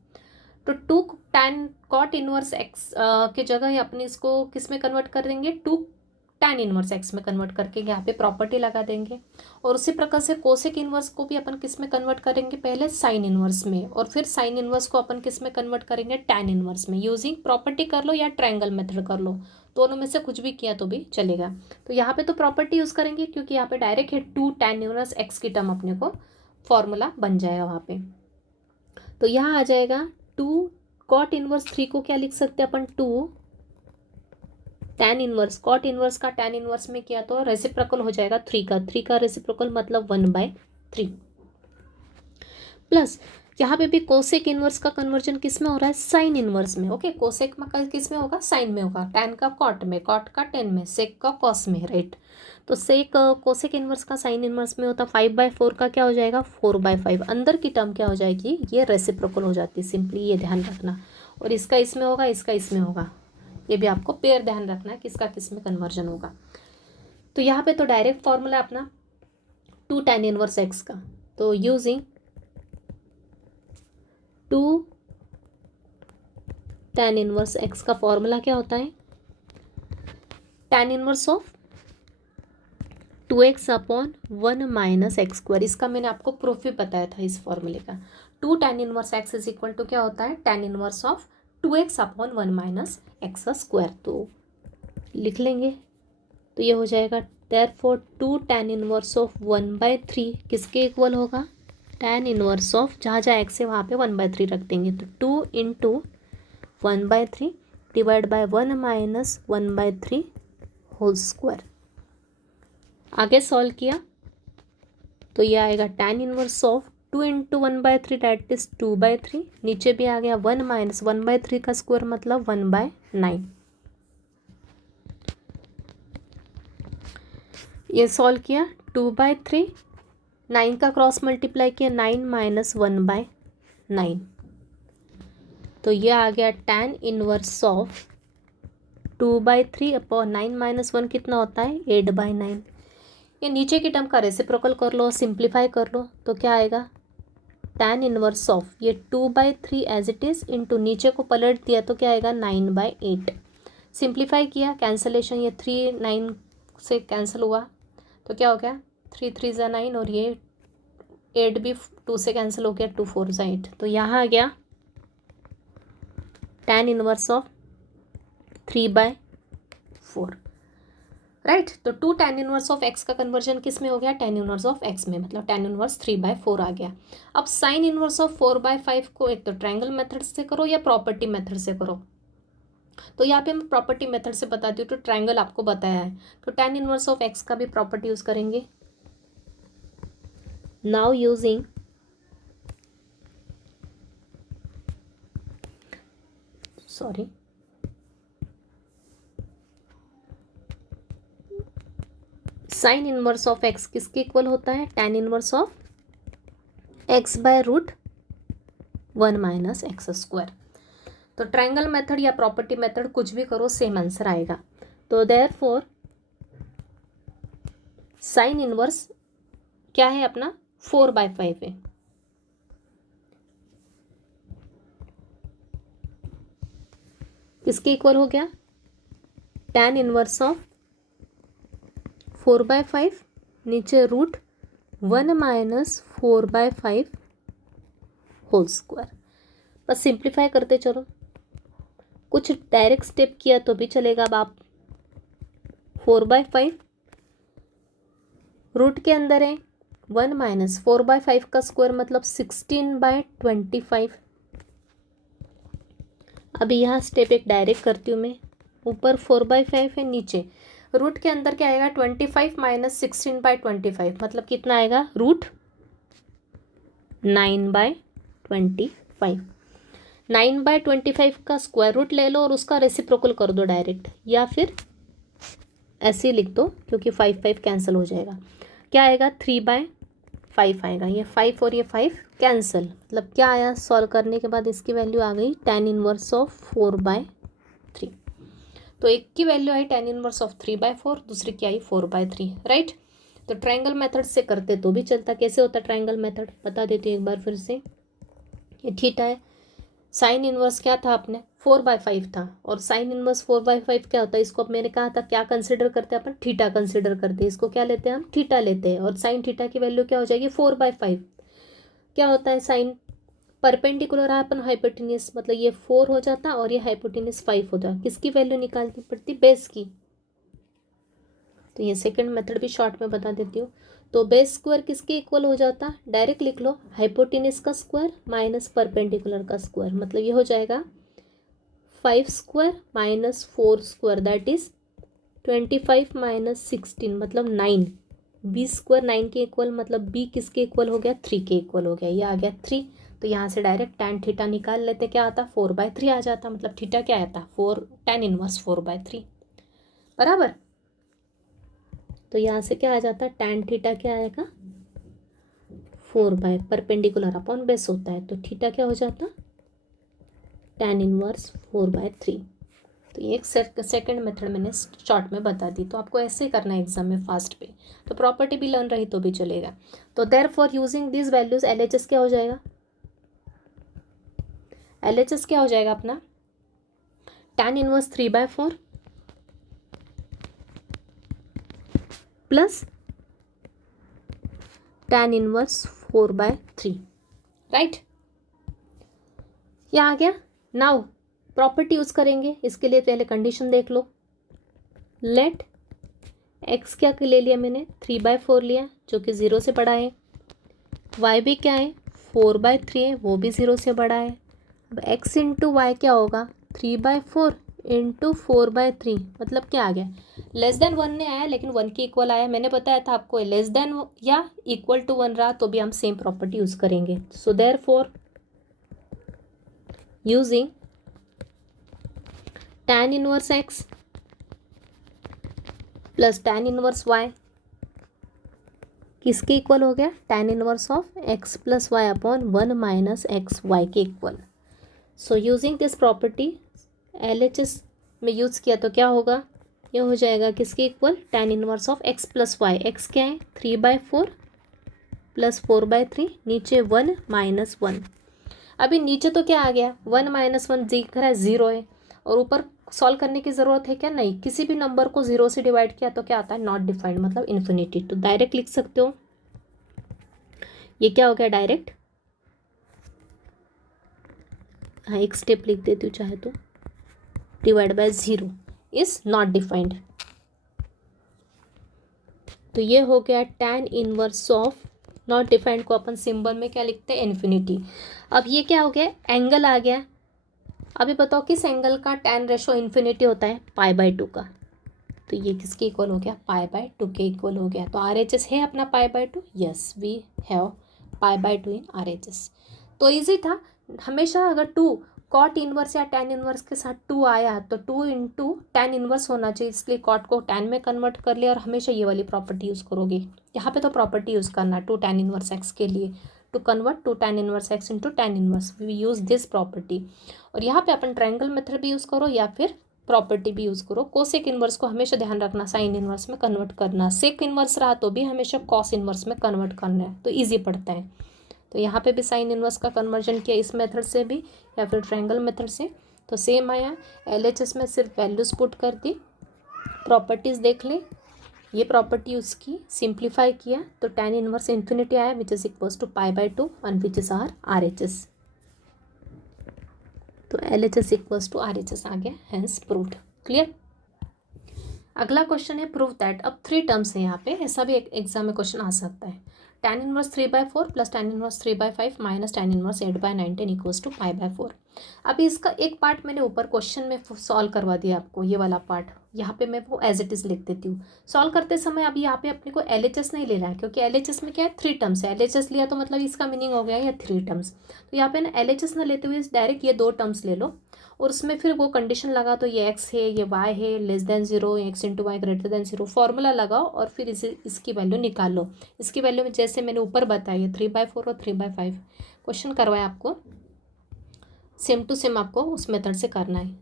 तो 2 tan cot इनवर्स x के जगह अपने इसको किस में कन्वर्ट कर देंगे, 2 tan इनवर्स x में कन्वर्ट करके यहाँ पे प्रॉपर्टी लगा देंगे। और उसी प्रकार से कोसेक इनवर्स को भी अपन किस में कन्वर्ट करेंगे, पहले साइन इनवर्स में, और फिर साइन इनवर्स को अपन किस में कन्वर्ट करेंगे, tan इनवर्स में। यूजिंग प्रॉपर्टी कर लो या ट्रायंगल मेथड कर लो, दोनों में से कुछ भी किया तो भी चलेगा। तो यहाँ पे तो प्रॉपर्टी यूज़ करेंगे क्योंकि यहाँ पे डायरेक्ट है 2 tan इनवर्स x की टर्म अपने को फॉर्मूला बन जाएगा वहाँ पे। तो यहाँ आ जाएगा 2 cot इनवर्स 3 को क्या लिख सकते हैं अपन, 2 tan इनवर्स, cot इनवर्स का tan इनवर्स में किया तो रेसिप्रोकल हो जाएगा 3 का रेसिप्रोकल मतलब 1/3 प्लस यहाँ पे भी कोसेक इनवर्स का कन्वर्जन किस में हो रहा है, साइन इनवर्स में। ओके, कोसेक में किस में होगा, साइन में होगा, tan का cot में, cot का tan में, सेक का cos में, राइट। तो सेक कोसेक इनवर्स का साइन इनवर्स में होता 5/4 का क्या हो जाएगा 4/5। अंदर की टर्म क्या हो जाएगी, ये रेसिप्रोकल हो जाती है, सिंपली ये ध्यान रखना। और इसका इसमें होगा, इसका इसमें होगा, ये भी आपको पेयर ध्यान रखना है किसका किस में कन्वर्जन होगा। तो यहाँ पे तो डायरेक्ट फॉर्मूला अपना 2 tan इनवर्स x का, तो यूजिंग 2 tan इनवर्स x का फॉर्मूला क्या होता है, tan inverse of 2x upon 1 minus X square. इसका मैंने आपको प्रूफ भी बताया था इस फॉर्मूले का। 2 tan inverse x is equal to क्या होता है, tan inverse of 2x upon 1 minus X square. तो लिख लेंगे, तो ये हो जाएगा देयरफॉर 2 tan इनवर्स ऑफ 1/3 किसके इक्वल होगा, tan इनवर्स ऑफ, जहाँ जहाँ x है वहाँ पे 1/3 रख देंगे, तो 2 into 1/3 divide by 1 minus 1/3 whole square. आगे सॉल्व किया तो ये आएगा tan inverse of 2 into 1/3 that is 2/3, नीचे भी आ गया 1 माइनस 1/3 का स्क्वायर मतलब 1/9। ये सॉल्व किया 2/3, 9 का क्रॉस मल्टीप्लाई किया 9 माइनस 1/9, तो ये आ गया tan inverse of 2/3 upon 9 minus 1 कितना होता है 8/9। ये नीचे की टर्म का रेसिप्रोकल कर लो, सिंप्लीफाई कर लो, तो क्या आएगा tan इनवर्स ऑफ ये 2/3 एज इट इज़ इंटू नीचे को पलट दिया तो क्या आएगा 9/8। सिंप्लीफाई किया, कैंसलेशन, ये 3 9 से कैंसिल हुआ तो क्या हो गया 3 3 ज़ा 9 और ये 8 भी 2 से कैंसिल हो गया, 2 4 ज़ा 8। तो यहाँ आ गया tan इनवर्स ऑफ 3/4, राइट। तो 2 tan इनवर्स ऑफ x का कन्वर्जन किस में हो गया, tan इनवर्स ऑफ x में, मतलब tan इनवर्स 3/4 आ गया। अब साइन इनवर्स ऑफ 4/5 को एक तो ट्रायंगल मेथड से करो या प्रॉपर्टी मेथड से करो। तो यहाँ पे मैं प्रॉपर्टी मेथड से बताती हूँ, तो ट्रायंगल आपको बताया है, तो tan इनवर्स ऑफ x का भी प्रॉपर्टी यूज करेंगे। Now using sine inverse of x किसके इक्वल होता है, tan inverse of x by root 1 minus X square. तो ट्रायंगल मेथड या प्रॉपर्टी मेथड कुछ भी करो सेम आंसर आएगा। तो देयरफॉर साइन इनवर्स क्या है अपना 4/5 है, किसके इक्वल हो गया tan इनवर्स ऑफ 4/5 नीचे रूट 1 माइनस 4/5 होल स्क्वायर। बस सिंप्लीफाई करते चलो, कुछ डायरेक्ट स्टेप किया तो भी चलेगा। अब आप 4/5 रूट के अंदर है 1 माइनस 4/5 का स्क्वायर मतलब 16/25। अभी यहाँ स्टेप एक डायरेक्ट करती हूँ मैं, ऊपर 4/5 है, नीचे रूट के अंदर क्या आएगा 25 माइनस 16/25 मतलब कितना आएगा रूट 9/25। 9/25 का स्क्वायर रूट ले लो और उसका रेसिप्रोकल कर दो डायरेक्ट, या फिर ऐसे ही लिख दो क्योंकि 5 कैंसिल हो जाएगा। क्या आएगा 3/5 आएगा, ये 5 और ये 5 कैंसिल, मतलब क्या आया सॉल्व करने के बाद इसकी वैल्यू आ गई tan इनवर्स ऑफ 4/3। तो एक की value I tan inverse of 3/4, दूसरी की आई 4/3, राइट। तो ट्रायंगल मेथड से करते तो भी चलता, कैसे होता ट्रायंगल मेथड बता देती हूँ एक बार फिर से। ये थीटा है, साइन इनवर्स क्या था अपने 4/5 था, और साइन इनवर्स 4/5 क्या होता है, इसको अब मैंने कहा था क्या कंसिडर करते हैं अपन, थीटा कंसिडर करते हैं, इसको क्या लेते हैं हम थीटा लेते हैं, और साइन थीटा की वैल्यू क्या हो जाएगी 4/5। क्या होता है साइन परपेंडिकुलर है अपन हाइपोटेन्यूस, मतलब ये 4 हो जाता और ये हाइपोटेन्यूस 5 होता, किसकी वैल्यू निकालनी पड़ती बेस की। तो ये सेकंड मेथड भी शॉर्ट में बता देती हूँ। तो बेस स्क्वायर किसके इक्वल हो जाता, डायरेक्ट लिख लो हाइपोटेन्यूस का स्क्वायर माइनस परपेंडिकुलर का स्क्वायर, मतलब ये हो जाएगा 5 square minus 4 square that is 25 minus 16 मतलब 9। बी स्क्वायर 9 के इक्वल, मतलब बी किसके इक्वल हो गया, 3 के इक्वल हो गया, ये आ गया 3। तो यहाँ से डायरेक्ट tan थीटा निकाल लेते, क्या आता 4/3 आ जाता, मतलब थीटा क्या आता 4 tan इनवर्स 4/3 बराबर। तो यहाँ से क्या आ जाता tan थीटा क्या आएगा 4 परपेंडिकुलर अपॉन बेस होता है, तो थीटा क्या हो जाता tan इनवर्स 4/3। तो ये एक सेकंड मेथड मैंने शॉर्ट में बता दी, तो आपको ऐसे ही करना है एग्जाम में फास्ट पे, तो प्रॉपर्टी भी लर्न रही तो भी चलेगा। तो therefore using this values LHS क्या हो जाएगा, LHS क्या हो जाएगा अपना tan inverse 3/4 plus tan inverse 4/3 right. यह आ गया। नाउ प्रॉपर्टी यूज करेंगे, इसके लिए पहले कंडीशन देख लो। लेट x क्या ले लिया मैंने 3/4 लिया जो कि 0 से बड़ा है, y भी क्या है 4/3 है वो भी 0 से बड़ा है। अब x इंटू वाई क्या होगा 3/4 इंटू 4/3 मतलब क्या आ गया लेस देन 1 ने आया लेकिन 1 के इक्वल आया। मैंने बताया था आपको लेस देन या इक्वल टू 1 रहा तो भी हम सेम प्रॉपर्टी यूज करेंगे। So therefore using tan inverse x plus tan inverse y किसके इक्वल हो गया tan inverse of x plus y upon 1 minus x y के equal. So using this property LHS में यूज़ किया तो क्या होगा, ये हो जाएगा किसके equal tan inverse of x plus y. X क्या है 3/4 प्लस 4/3, नीचे 1 माइनस 1। अभी नीचे तो क्या आ गया 1 माइनस 1 दिख रहा है 0 है, और ऊपर सॉल्व करने की ज़रूरत है क्या, नहीं। किसी भी नंबर को 0 से डिवाइड किया तो क्या आता है नॉट डिफाइंड मतलब इन्फिनिटी, तो डायरेक्ट लिख सकते हो। ये क्या हो गया डायरेक्ट, हाँ एक स्टेप लिख देती हूँ चाहे तो, divide by 0 is not defined. तो ये हो गया tan inverse of not defined को अपन सिंबल में क्या लिखते हैं इन्फिनिटी। अब ये क्या हो गया एंगल आ गया। अभी बताओ किस एंगल का tan रेशो इन्फिनिटी होता है π/2 का, तो ये किसके इक्वल हो गया π/2 के इक्वल हो गया। तो RHS है अपना π/2, yes we have π/2 in RHS। तो इजी था, हमेशा अगर 2 कॉट इनवर्स या tan इनवर्स के साथ 2 आया तो 2 इंटू tan इनवर्स होना चाहिए, इसलिए कॉट को tan में कन्वर्ट कर लिया और हमेशा ये वाली प्रॉपर्टी यूज़ करोगे। यहाँ पे तो प्रॉपर्टी यूज़ करना 2 tan इनवर्स x के लिए, to convert 2 tan inverse x into tan inverse we use this property. और यहाँ पे अपन ट्रायंगल मेथड भी यूज़ करो या फिर प्रॉपर्टी भी यूज़ करो। कोसेक इनवर्स को हमेशा ध्यान रखना साइन इनवर्स में कन्वर्ट करना, सेक इनवर्स रहा तो भी हमेशा कॉस इनवर्स में कन्वर्ट करना है, तो ईजी पड़ता है। तो यहाँ पे भी साइन इनवर्स का कन्वर्जन किया इस मेथड से भी या फिर ट्रायंगल मेथड से, तो सेम आया। LHS में सिर्फ वैल्यूज पुट कर दी, प्रॉपर्टीज़ देख ले, ये प्रॉपर्टी उसकी सिंप्लीफाई किया तो tan इनवर्स इन्फिनिटी आया which is equals to π/2 and which is our RHS। तो LHS इक्वल्स टू RHS आ गया, हैंस प्रूव्ड। क्लियर। अगला क्वेश्चन है प्रूव दैट। अब 3 टर्म्स है यहाँ पे, ऐसा भी एक एग्जाम में क्वेश्चन आ सकता है। tan inverse 3/4 plus tan inverse 3/5 minus tan inverse 8/19 equals to π/4। अभी इसका एक पार्ट मैंने ऊपर क्वेश्चन में सॉल्व करवा दिया आपको, ये वाला पार्ट यहाँ पे मैं वो एज इट इज़ लिख देती हूँ। सॉल्व करते समय अभी यहाँ पे अपने को LHS नहीं लेना है, क्योंकि LHS में क्या है 3 टर्म्स है। LHS लिया तो मतलब इसका मीनिंग हो गया या 3 टर्म्स, तो यहाँ पे ना LHS ना लेते हुए डायरेक्ट ये 2 टर्म्स ले लो और उसमें फिर वो कंडीशन लगा, तो ये x है ये y है less than 0, x into Y greater than 0, formula लगाओ और फिर इसकी वैल्यू निकाल लो। इसकी वैल्यू में जैसे मैंने ऊपर बताया 3/4 और 3/5 क्वेश्चन करवाया आपको, सेम टू सेम आपको उस मेथड से करना है।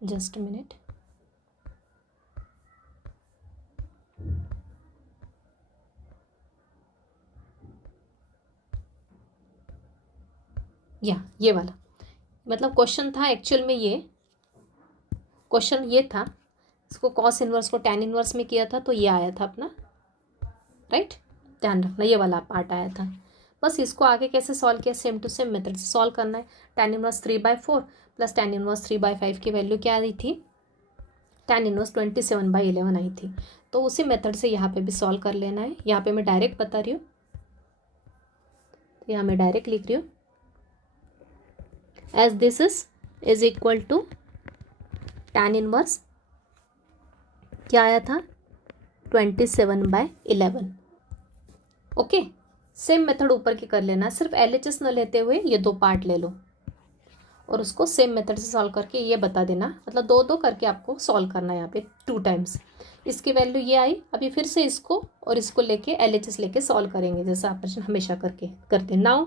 Just minute. या ये वाला मतलब क्वेश्चन था एक्चुअल में, ये क्वेश्चन ये था, इसको कॉस इनवर्स को tan इनवर्स में किया था तो ये आया था अपना, राइट। ध्यान रखना ये वाला पार्ट आया था। बस इसको आगे कैसे सॉल्व किया, सेम टू सेम मेथड से सॉल्व करना है। tan inverse 3/4 plus tan inverse 3/5 की वैल्यू क्या आई थी, tan इनवर्स 27/11 आई थी। तो उसी मेथड से यहाँ पे भी सॉल्व कर लेना है। यहाँ पे मैं डायरेक्ट बता रही हूँ, यहाँ मैं डायरेक्ट लिख रही हूँ, as this is equal to tan inverse क्या आया था 27/11। ओके, सेम मेथड ऊपर की कर लेना, सिर्फ LHS न लेते हुए ये दो पार्ट ले लो और उसको सेम मेथड से सॉल्व करके ये बता देना, मतलब दो दो करके आपको सॉल्व करना है यहाँ पे 2 टाइम्स। इसकी वैल्यू ये आई, अभी फिर से इसको और इसको लेके LHS लेके सॉल्व करेंगे जैसा आप हमेशा करके करते। नाउ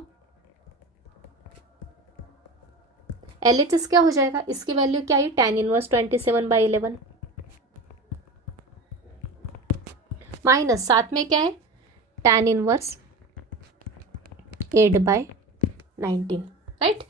LHS क्या हो जाएगा, इसकी वैल्यू क्या आई tan इनवर्स 27/11 माइनस साथ में क्या है tan inverse 8/19। Right,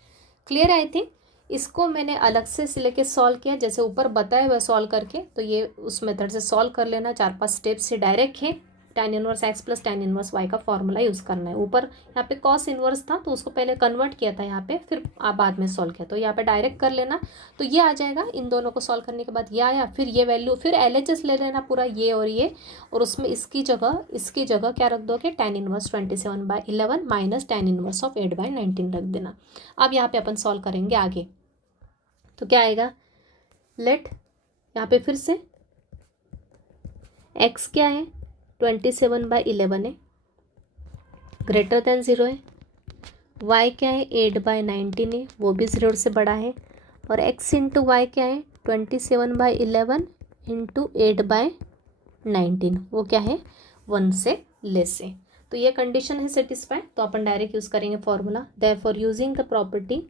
clear I think. इसको मैंने अलग से लेके सॉल्व किया, जैसे ऊपर बताया हुआ सॉल्व करके, तो ये उस मेथड से सॉल्व कर लेना। 4-5 स्टेप्स से डायरेक्ट है tan inverse x plus tan inverse y का फॉर्मूला यूज़ करना है। ऊपर यहाँ पे cos इनवर्स था तो उसको पहले कन्वर्ट किया था यहाँ पे, फिर बाद में सॉल्व किया, तो यहाँ पे डायरेक्ट कर लेना। तो ये आ जाएगा, इन दोनों को सॉल्व करने के बाद ये आया, फिर ये वैल्यू, फिर LHS ले लेना पूरा ये, और उसमें इसकी जगह क्या रख दोगे tan inverse 27/11 minus tan inverse of 8/19 रख देना। अब यहाँ पे अपन सॉल्व करेंगे आगे, तो क्या आएगा, लेट यहाँ पे फिर से x क्या है 27/11 है, ग्रेटर देन 0 है, y क्या है 8/19 है, वो भी 0 से बड़ा है, और x इंटू वाई क्या है 27/11 इंटू 8/19, वो क्या है 1 से लेस है। तो ये कंडीशन है सेटिस्फाई, तो अपन डायरेक्ट यूज़ करेंगे formula, therefore using the property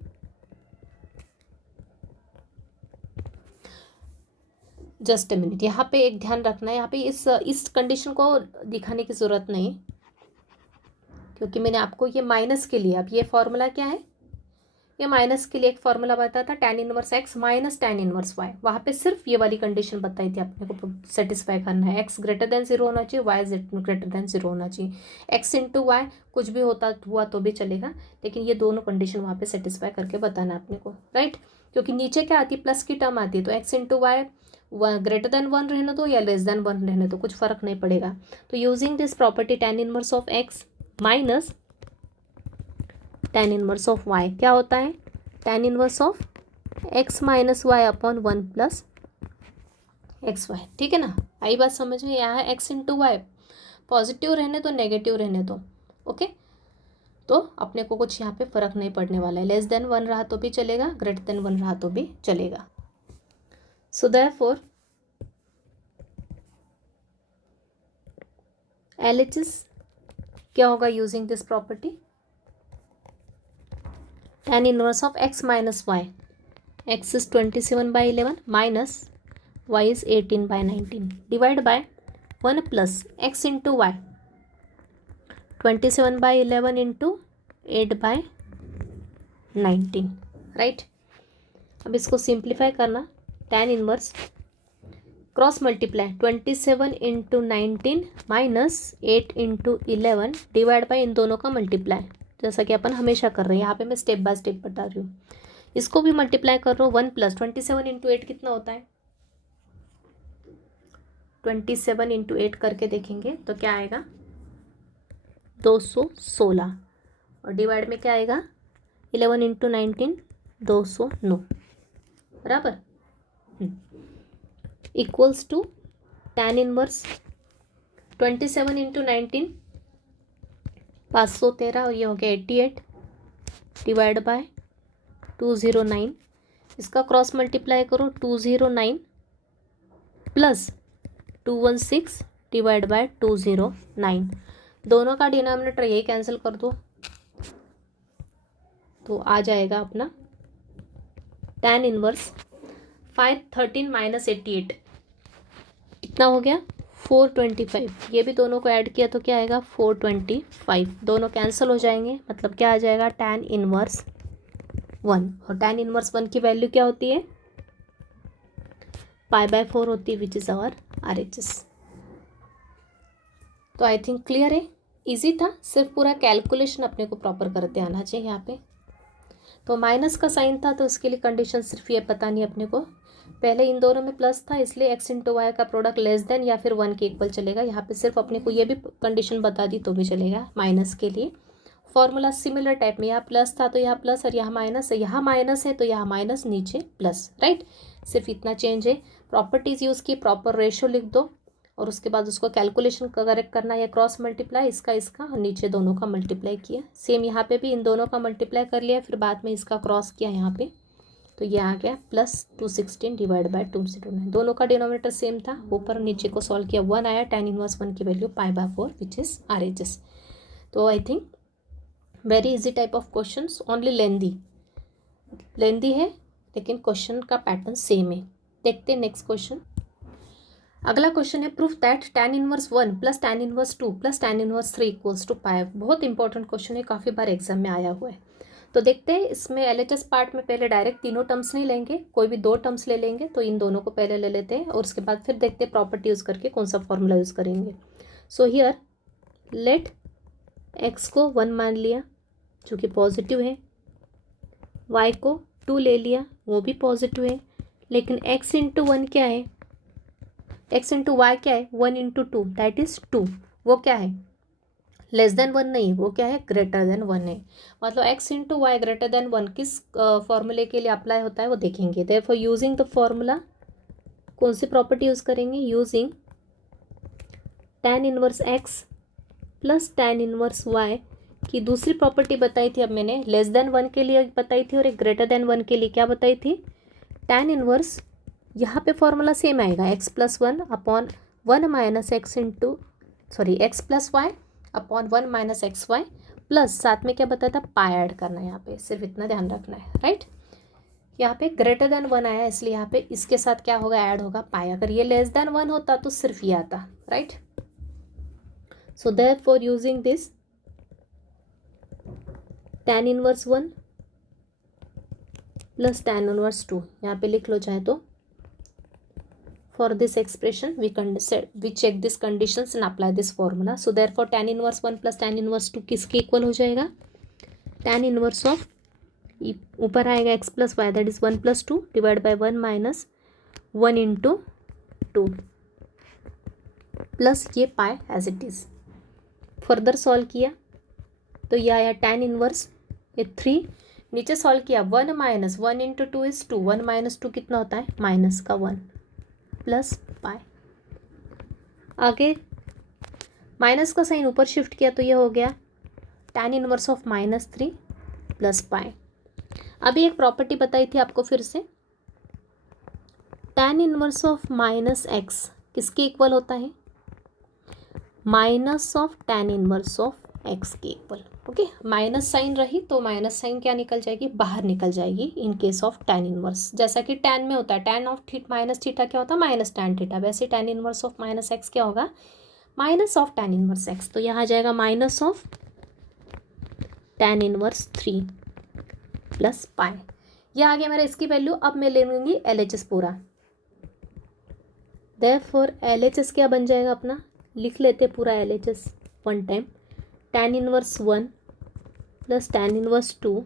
just a minute, यहाँ पे एक ध्यान रखना है, यहाँ पे इस कंडीशन को दिखाने की ज़रूरत नहीं, क्योंकि मैंने आपको ये माइनस के लिए, अब ये फॉर्मूला क्या है, ये माइनस के लिए एक फॉर्मूला बताया था tan inverse x minus tan inverse y, वहाँ पे सिर्फ ये वाली कंडीशन बताई थी अपने को सेटिस्फाई करना है, x ग्रेटर देन 0 होना चाहिए, y ग्रेटर देन 0 होना चाहिए, x इंटू वाई कुछ भी हुआ तो भी चलेगा, लेकिन ये दोनों कंडीशन वहाँ पे सेटिस्फाई करके बताना अपने को। राइट, क्योंकि नीचे क्या आती है, प्लस की टर्म आती है, तो x into Y greater than 1 रहने दो या लेस देन 1 रहने दो, कुछ फ़र्क नहीं पड़ेगा। तो using this property tan inverse of x minus tan inverse of y क्या होता है, tan inverse of x minus Y upon 1 plus X Y. ठीक है ना, आई बात समझ में, यहाँ है x इंटू वाई, पॉजिटिव रहने दो नेगेटिव रहने दो। ओके, तो अपने को कुछ यहाँ पे फ़र्क नहीं पड़ने वाला है, लेस देन 1 रहा तो भी चलेगा, ग्रेटर देन 1 रहा तो भी चलेगा। सो देयरफॉर LHS क्या होगा using this property, tan inverse of x minus y, x is 27/11 minus y is 18/19 divide by 1 plus x into y 27/11 into 8/19। Right, अब इसको सिंप्लीफाई करना, tan inverse cross multiply 27 into 19 minus 8 into 11 divide by इन दोनों का multiply, जैसा कि अपन हमेशा कर रहे हैं, यहाँ पे मैं स्टेप बाय स्टेप बता रही हूँ। इसको भी मल्टीप्लाई कर रहा हूँ, 1 प्लस 27 इंटू 8 कितना होता है, 27 इंटू 8 करके देखेंगे तो क्या आएगा 216, और डिवाइड में क्या आएगा 11 इंटू 19 209 बराबर, equals to tan inverse 27 into 19 513, और ये हो गया 88 डिवाइड बाय 209, इसका क्रॉस मल्टीप्लाई करो 209 प्लस 216 डिवाइड बाय 209, दोनों का डिनोमिनेटर यही कैंसिल कर दो, तो आ जाएगा अपना tan इनवर्स 513 माइनस 88 कितना हो गया 425, ये भी दोनों को ऐड किया तो क्या आएगा 425, दोनों कैंसिल हो जाएंगे, मतलब क्या आ जाएगा tan इनवर्स 1, और tan इनवर्स 1 की वैल्यू क्या होती है π/4 होती है, विच इज़ आवर RHS। तो आई थिंक क्लियर है, इजी था, सिर्फ पूरा कैलकुलेशन अपने को प्रॉपर करते आना चाहिए। यहाँ पे तो माइनस का साइन था तो उसके लिए कंडीशन सिर्फ ये पता नहीं अपने को, पहले इन दोनों में प्लस था इसलिए एक्स इंटू वाई का प्रोडक्ट लेस देन या फिर 1 के इक्वल चलेगा। यहाँ पे सिर्फ अपने को ये भी कंडीशन बता दी तो भी चलेगा माइनस के लिए। फॉर्मूला सिमिलर टाइप में, यहाँ प्लस था तो यहाँ प्लस और यहाँ माइनस है, यहाँ माइनस है तो यहाँ माइनस, नीचे प्लस, राइट। सिर्फ इतना चेंज है। प्रॉपर्टीज़ यूज़ की, प्रॉपर रेशो लिख दो और उसके बाद उसको कैलकुलेशन करेक्ट करना है। क्रॉस मल्टीप्लाई इसका और नीचे दोनों का मल्टीप्लाई किया। सेम यहाँ पे भी इन दोनों का मल्टीप्लाई कर लिया, फिर बाद में इसका क्रॉस किया यहाँ पे, तो ये आ गया +216 डिवाइड बाय 2/9। दोनों का डिनोमिनेटर सेम था, ऊपर नीचे को सॉल्व किया, 1 आया, tan इनवर्स 1 की वैल्यू π/4 विच इज़ RHS। तो I think very easy type of question, only lengthy है लेकिन क्वेश्चन का पैटर्न सेम है। देखते हैं नेक्स्ट क्वेश्चन। अगला क्वेश्चन है proof that tan inverse 1 + tan inverse 2 + tan inverse 3 = π। बहुत इंपॉर्टेंट क्वेश्चन है, काफ़ी बार एग्जाम में आया हुआ है। तो देखते हैं इसमें LHS पार्ट में पहले डायरेक्ट तीनों टर्म्स नहीं लेंगे, कोई भी 2 टर्म्स ले लेंगे। तो इन दोनों को पहले ले लेते हैं और उसके बाद फिर देखते हैं प्रॉपर्टी यूज़ करके कौन सा फॉर्मूला यूज़ करेंगे। सो हियर लेट x को 1 मान लिया जो कि पॉजिटिव है, y को 2 ले लिया वो भी पॉजिटिव है, लेकिन x इंटू 1 क्या है, x इंटू वाई क्या है, 1 इंटू 2 दैट इज़ 2। वो क्या है, लेस देन 1 नहीं, वो क्या है, ग्रेटर देन 1 है। मतलब x into Y greater than 1 किस फॉर्मूले के लिए अप्लाई होता है वो देखेंगे। देयरफॉर यूजिंग द फॉर्मूला कौन सी प्रॉपर्टी यूज़ करेंगे, using tan inverse x plus tan inverse y की दूसरी प्रॉपर्टी बताई थी अब मैंने, लेस देन 1 के लिए बताई थी और एक ग्रेटर देन 1 के लिए क्या बताई थी, tan इनवर्स, यहाँ पे फॉर्मूला सेम आएगा, x + 1 upon 1 minus x into x + y upon 1 minus XY plus साथ में क्या बताया था, पाई ऐड करना है। यहाँ पे सिर्फ इतना ध्यान रखना है, राइट। यहाँ पे ग्रेटर देन 1 आया इसलिए यहाँ पे इसके साथ क्या होगा, ऐड होगा पाई। अगर ये लेस देन 1 होता तो सिर्फ ये आता, right. So therefore using this tan inverse 1 plus tan inverse 2, यहाँ पे लिख लो चाहे तो। For this expression we check these conditions and apply this formula. So therefore tan inverse 1 plus tan inverse 2 किसके इक्वल हो जाएगा, tan इनवर्स ऑफ ऊपर आएगा x + y that is 1 + 2 divide by 1 minus 1 into 2 plus ये pi as it is. Further solve किया तो ये आया tan इनवर्स, ये 3 नीचे सॉल्व किया, 1 माइनस 1 इंटू 2 इज़ 2, 1 माइनस 2 कितना होता है, माइनस का 1 प्लस पाई। आगे माइनस का साइन ऊपर शिफ्ट किया तो ये हो गया tan इनवर्स ऑफ -3 प्लस पाई। अभी एक प्रॉपर्टी बताई थी आपको फिर से, tan इनवर्स ऑफ -x किसके इक्वल होता है, minus of tan inverse of x के इक्वल। ओके, माइनस साइन रही तो माइनस साइन क्या निकल जाएगी, बाहर निकल जाएगी in case of tan inverse. जैसा कि tan में होता है, tan ऑफ माइनस थीटा क्या होता है, माइनस tan थीटा, वैसे tan इनवर्स ऑफ -x क्या होगा, minus of tan inverse x। तो यहाँ आ जाएगा minus of tan inverse 3 plus पाई। ये आ गया मेरा इसकी वैल्यू। अब मैं ले लूँगी LHS पूरा, देयरफॉर LHS क्या बन जाएगा अपना, लिख लेते पूरा LHS one time, tan inverse 1 plus tan inverse 2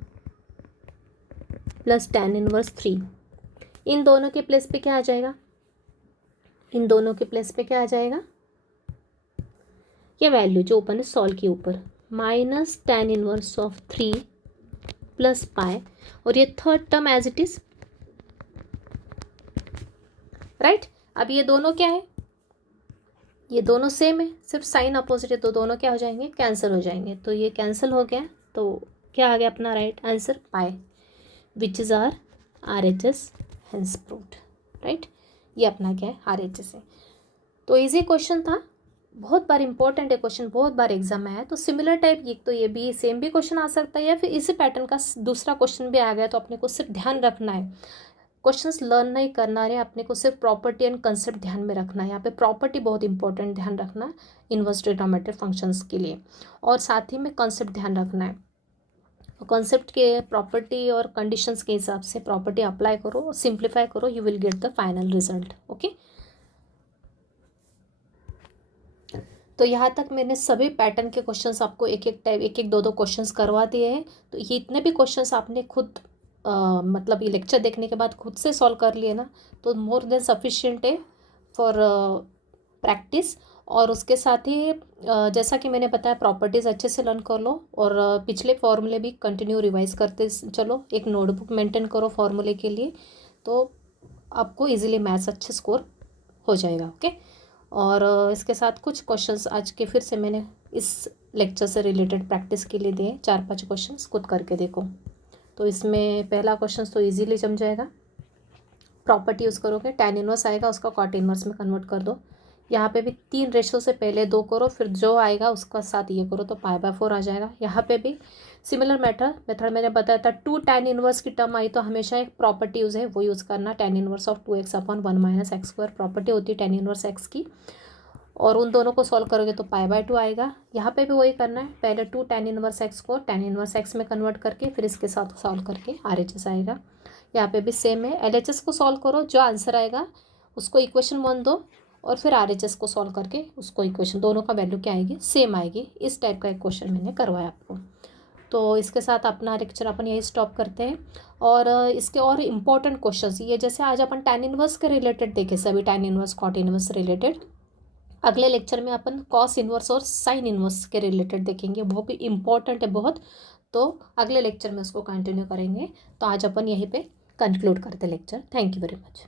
plus tan inverse 3। इन दोनों के प्लेस पे क्या आ जाएगा, इन दोनों के प्लेस पे क्या आ जाएगा, ये वैल्यू जो ओपन है सॉल्व के ऊपर, minus tan inverse of 3 plus pi, और ये third term as it is, right. अब ये दोनों क्या है, ये दोनों सेम है, सिर्फ साइन अपोजिट है तो दोनों क्या हो जाएंगे, कैंसिल हो जाएंगे। तो ये कैंसिल हो गया तो क्या आ गया अपना right answer, pi, which is our RHS hence proved, right. ये अपना क्या है, RHS है। तो इजी क्वेश्चन था, बहुत बार इंपॉर्टेंट है क्वेश्चन, बहुत बार एग्जाम में आया। तो सिमिलर टाइप ये, तो ये भी सेम भी क्वेश्चन आ सकता है या फिर इसी पैटर्न का दूसरा क्वेश्चन भी आ गया। तो अपने को सिर्फ ध्यान रखना है, क्वेश्चंस लर्न नहीं करना है, अपने को सिर्फ प्रॉपर्टी एंड कंसेप्ट ध्यान में रखना है। यहाँ पे प्रॉपर्टी बहुत इंपॉर्टेंट ध्यान रखना इनवर्स ट्रिग्नोमेट्रिक फंक्शंस के लिए, और साथ ही में कंसेप्ट ध्यान रखना है। कॉन्सेप्ट के प्रॉपर्टी और कंडीशंस के हिसाब से प्रॉपर्टी अप्लाई करो, सिंप्लीफाई करो, you will get the final result. Okay, तो यहाँ तक मैंने सभी पैटर्न के क्वेश्चंस आपको एक एक दो क्वेश्चंस करवा दिए हैं। तो ये इतने भी क्वेश्चंस आपने खुद मतलब ये लेक्चर देखने के बाद खुद से सॉल्व कर लिए ना तो मोर देन सफिशिएंट है फॉर प्रैक्टिस। और उसके साथ ही जैसा कि मैंने बताया प्रॉपर्टीज़ अच्छे से लर्न कर लो और पिछले फॉर्मूले भी कंटिन्यू रिवाइज करते चलो, एक नोटबुक मेंटेन करो फॉर्मूले के लिए, तो आपको इजीली मैथ्स अच्छे स्कोर हो जाएगा। ओके। और इसके साथ कुछ क्वेश्चंस आज के फिर से मैंने इस लेक्चर से रिलेटेड प्रैक्टिस के लिए दिए, 4-5 क्वेश्चंस खुद करके देखो। तो इसमें पहला क्वेश्चन तो इजीली जम जाएगा। प्रॉपर्टी यूज़ करोगे, tan इनवर्स आएगा उसका cot इनवर्स में कन्वर्ट कर दो। यहाँ पे भी 3 रेशो से पहले 2 करो, फिर जो आएगा उसका साथ ये करो तो π/4 आ जाएगा। यहाँ पे भी सिमिलर मेथड मैंने बताया था, 2 tan इनवर्स की टर्म आई तो हमेशा एक प्रॉपर्टी यूज़ है वो यूज़ करना, tan inverse of 2x/1 - x² property होती है tan इनवर्स x की, और उन दोनों को सॉल्व करोगे तो π/2 आएगा। यहाँ पे भी वही करना है, पहले 2 tan इनवर्स x को tan इनवर्स x में कन्वर्ट करके फिर इसके साथ सॉल्व करके RHS आएगा। यहाँ पे भी सेम है, LHS को सॉल्व करो, जो आंसर आएगा उसको इक्वेशन 1 दो और फिर RHS को सॉल्व करके उसको इक्वेशन, दोनों का वैल्यू क्या आएगी, सेम आएगी। इस टाइप का एक क्वेश्चन मैंने करवाया आपको। तो इसके साथ अपना लेक्चर अपन यही स्टॉप करते हैं। और इसके और इम्पॉर्टेंट क्वेश्चंस ये जैसे आज अपन tan इनवर्स के रिलेटेड देखे, सभी tan inverse cot inverse related, अगले लेक्चर में अपन कॉस इनवर्स और साइन इनवर्स के रिलेटेड देखेंगे, वो भी इम्पॉर्टेंट है बहुत। तो अगले लेक्चर में उसको कंटिन्यू करेंगे। तो आज अपन यहीं पे कंक्लूड करते lecture. Thank you very much.